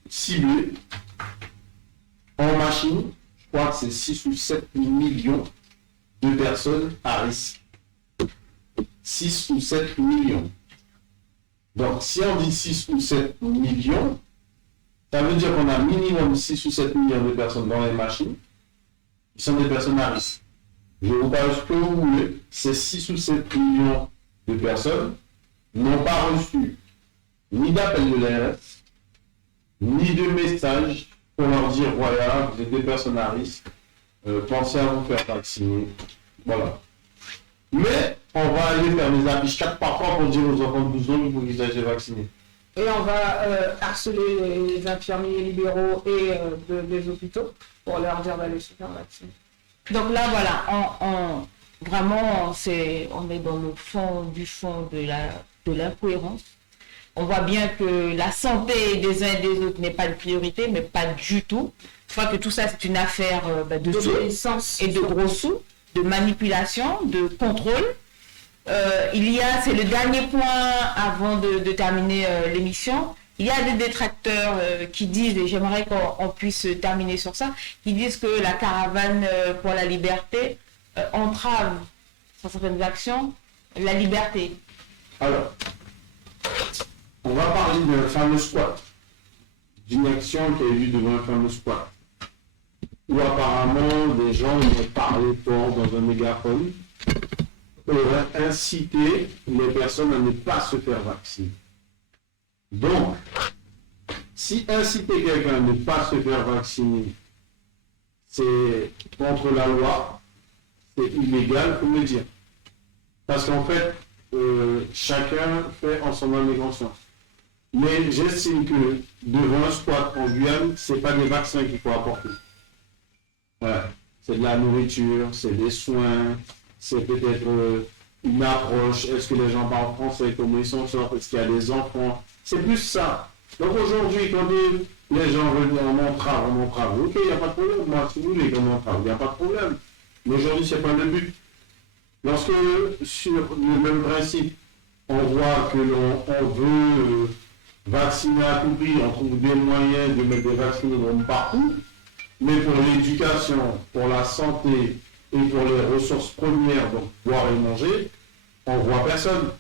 ciblé en machine, je crois que c'est 6 ou 7 millions de personnes à risque. 6 ou 7 millions. Donc, si on dit 6 ou 7 millions, ça veut dire qu'on a minimum 6 ou 7 millions de personnes dans les machines qui sont des personnes à risque. Je vous parle ce que vous voulez. Ces 6 ou 7 millions de personnes n'ont pas reçu ni d'appel de l'ARS, ni de message pour leur dire voilà, vous êtes des personnes à risque, pensez à vous faire vacciner. Voilà. Mais on va aller faire des affiches 4 par 3 pour dire aux enfants de 12 ans qu'il faut qu'ils aillent se vacciner. Et on va harceler les infirmiers libéraux et des hôpitaux pour leur dire d'aller se faire vacciner. Donc là, voilà, vraiment, on est dans le fond de l'incohérence. On voit bien que la santé des uns et des autres n'est pas une priorité, mais pas du tout. Je crois que tout ça, c'est une affaire de sous et de gros sous, de manipulation, de contrôle. C'est le dernier point avant de terminer l'émission. Il y a des détracteurs qui disent, et j'aimerais qu'on puisse terminer sur ça, qui disent que la caravane pour la liberté entrave, sur certaines actions, la liberté. Alors, on va parler d'un fameux squat, d'une action qui a eu lieu devant un fameux squat, où apparemment des gens ont parlé fort dans un mégaphone, auraient incité les personnes à ne pas se faire vacciner. Donc, si inciter quelqu'un à ne pas se faire vacciner, c'est contre la loi, c'est illégal, pour me dire. Parce qu'en fait, chacun fait en son âme et conscience. Mais j'estime que devant un squat en Guyane, ce n'est pas des vaccins qu'il faut apporter. Voilà. C'est de la nourriture, c'est des soins, c'est peut-être une approche, est-ce que les gens parlent français, comment ils s'en sortent, est-ce qu'il y a des enfants, c'est plus ça. Donc aujourd'hui, quand les gens veulent dire on entrave, ok, il n'y a pas de problème, moi si vous voulez qu'on entrave, il n'y a pas de problème. Mais aujourd'hui, ce n'est pas le but. Lorsque, sur le même principe, on voit que l'on veut vacciner à tout prix, on trouve des moyens de mettre des vaccinodromes partout, mais pour l'éducation, pour la santé et pour les ressources premières, donc boire et manger, on ne voit personne.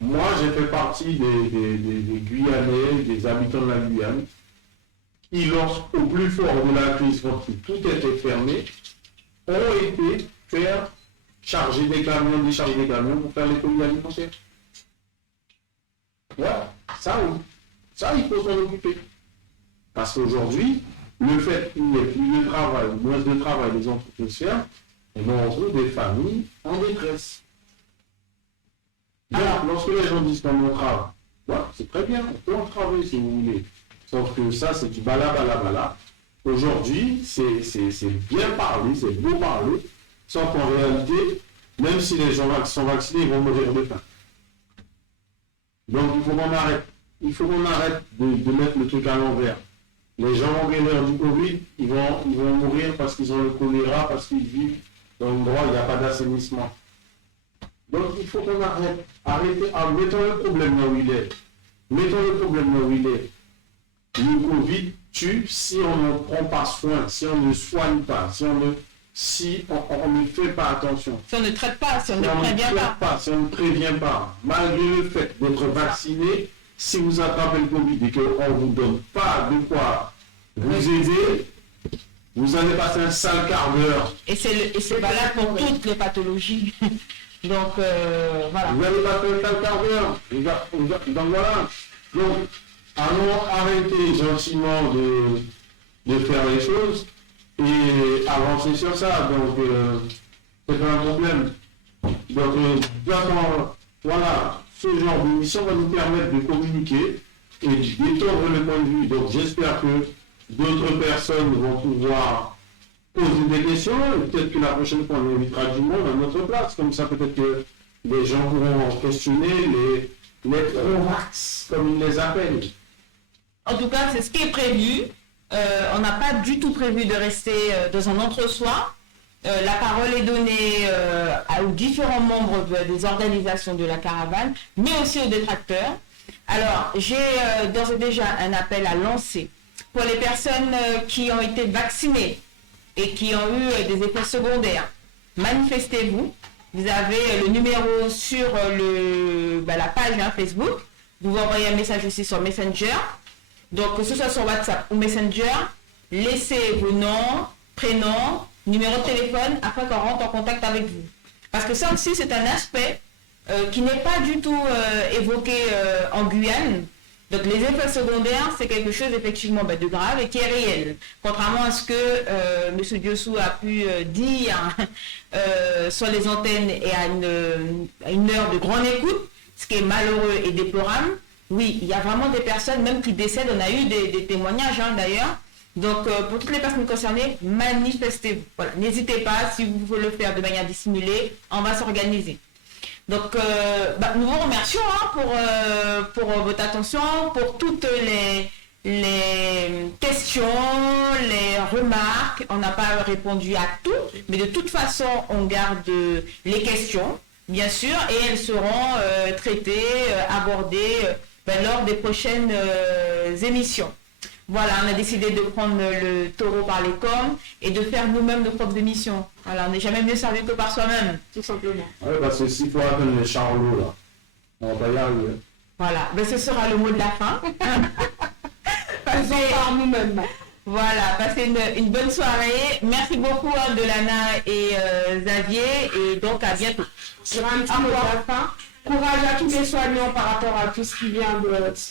Moi, j'ai fait partie des Guyanais, des habitants de la Guyane, qui, au plus fort de la crise, quand tout était fermé, ont été faire charger des camions, décharger des camions pour faire les colis alimentaires. Ouais, ça oui. Ça, il faut s'en occuper. Parce qu'aujourd'hui, le fait qu'il n'y ait plus de travail, moins de travail, les entreprises ferment, on retrouve des familles en détresse. Donc, lorsque les gens disent qu'on travaille, ouais, c'est très bien, on peut en travailler si vous voulez. Sauf que ça, c'est du bala. Aujourd'hui, c'est bien parler, c'est beau parler, sauf qu'en réalité, même si les gens sont vaccinés, ils vont mourir de faim. Donc, il faut qu'on arrête. Il faut qu'on arrête de mettre le truc à l'envers. Les gens vont guérir du Covid, ils vont mourir parce qu'ils ont le choléra, parce qu'ils vivent dans un endroit où il n'y a pas d'assainissement. Donc il faut qu'on arrête. Mettons le problème là où il est. Le Covid tue si on ne prend pas soin, si on ne soigne pas, si on ne fait pas attention. Si on ne traite pas, si on ne prévient pas. Si on ne prévient pas, malgré le fait d'être vacciné, si vous attrapez le Covid et qu'on ne vous donne pas de quoi vous aider, vous allez passer un sale quart d'heure. Et c'est valable pour toutes les pathologies. Donc, voilà. Vous allez passer un sale quart d'heure. Donc voilà. Donc, allons arrêter gentiment de faire les choses et avancer sur ça. Donc, c'est pas un problème. Donc, voilà. Ce genre d'émission va nous permettre de communiquer et d'étendre le point de vue. Donc j'espère que d'autres personnes vont pouvoir poser des questions et peut-être que la prochaine fois on invitera du monde à notre place. Comme ça peut-être que les gens pourront questionner les pro-vax, comme ils les appellent. En tout cas, c'est ce qui est prévu. On n'a pas du tout prévu de rester dans un entre-soi. La parole est donnée aux différents membres des organisations de la caravane, mais aussi aux détracteurs. Alors, j'ai d'ores et déjà un appel à lancer pour les personnes qui ont été vaccinées et qui ont eu des effets secondaires. Manifestez-vous. Vous avez le numéro sur la page Facebook. Vous envoyez un message aussi sur Messenger. Donc, que ce soit sur WhatsApp ou Messenger, laissez vos noms, prénoms, numéro de téléphone afin qu'on rentre en contact avec vous. Parce que ça aussi, c'est un aspect qui n'est pas du tout évoqué en Guyane. Donc les effets secondaires, c'est quelque chose effectivement de grave et qui est réel. Contrairement à ce que M. Diossou a pu dire sur les antennes et à une heure de grande écoute, ce qui est malheureux et déplorable. Oui, il y a vraiment des personnes même qui décèdent. On a eu des témoignages d'ailleurs. Donc, pour toutes les personnes concernées, manifestez-vous. Voilà. N'hésitez pas, si vous voulez le faire de manière dissimulée, on va s'organiser. Donc, nous vous remercions pour votre attention, pour toutes les questions, les remarques. On n'a pas répondu à tout, mais de toute façon, on garde les questions, bien sûr, et elles seront traitées, abordées lors des prochaines émissions. Voilà, on a décidé de prendre le taureau par les cornes et de faire nous-mêmes nos propres émissions. Voilà, on n'est jamais mieux servi que par soi-même, tout simplement. Oui, parce que s'il faut attendre les charlots, là, on va y arriver. Voilà, ce sera le mot de la fin. Faisons par nous-mêmes. Voilà, passez une bonne soirée. Merci beaucoup Delana et Xavier, et donc à bientôt. Sur un petit mot de la fin. Courage à tous les soignants par rapport à tout ce qui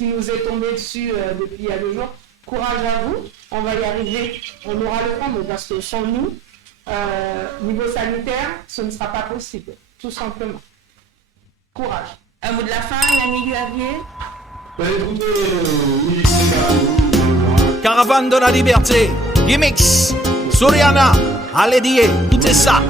nous est tombé dessus depuis il y a 2 jours. Courage à vous, on va y arriver, on aura le temps, parce que sans nous, niveau sanitaire, ce ne sera pas possible, tout simplement. Courage. Un mot de la fin, Yannick Xavier? Caravane de la liberté, Gimmicks, Soriana, allez dire, écoutez ça.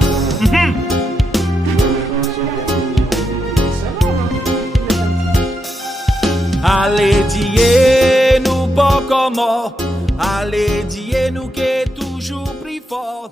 Allez, dis-nous pas comment. Allez, dis-nous qui est toujours plus fort.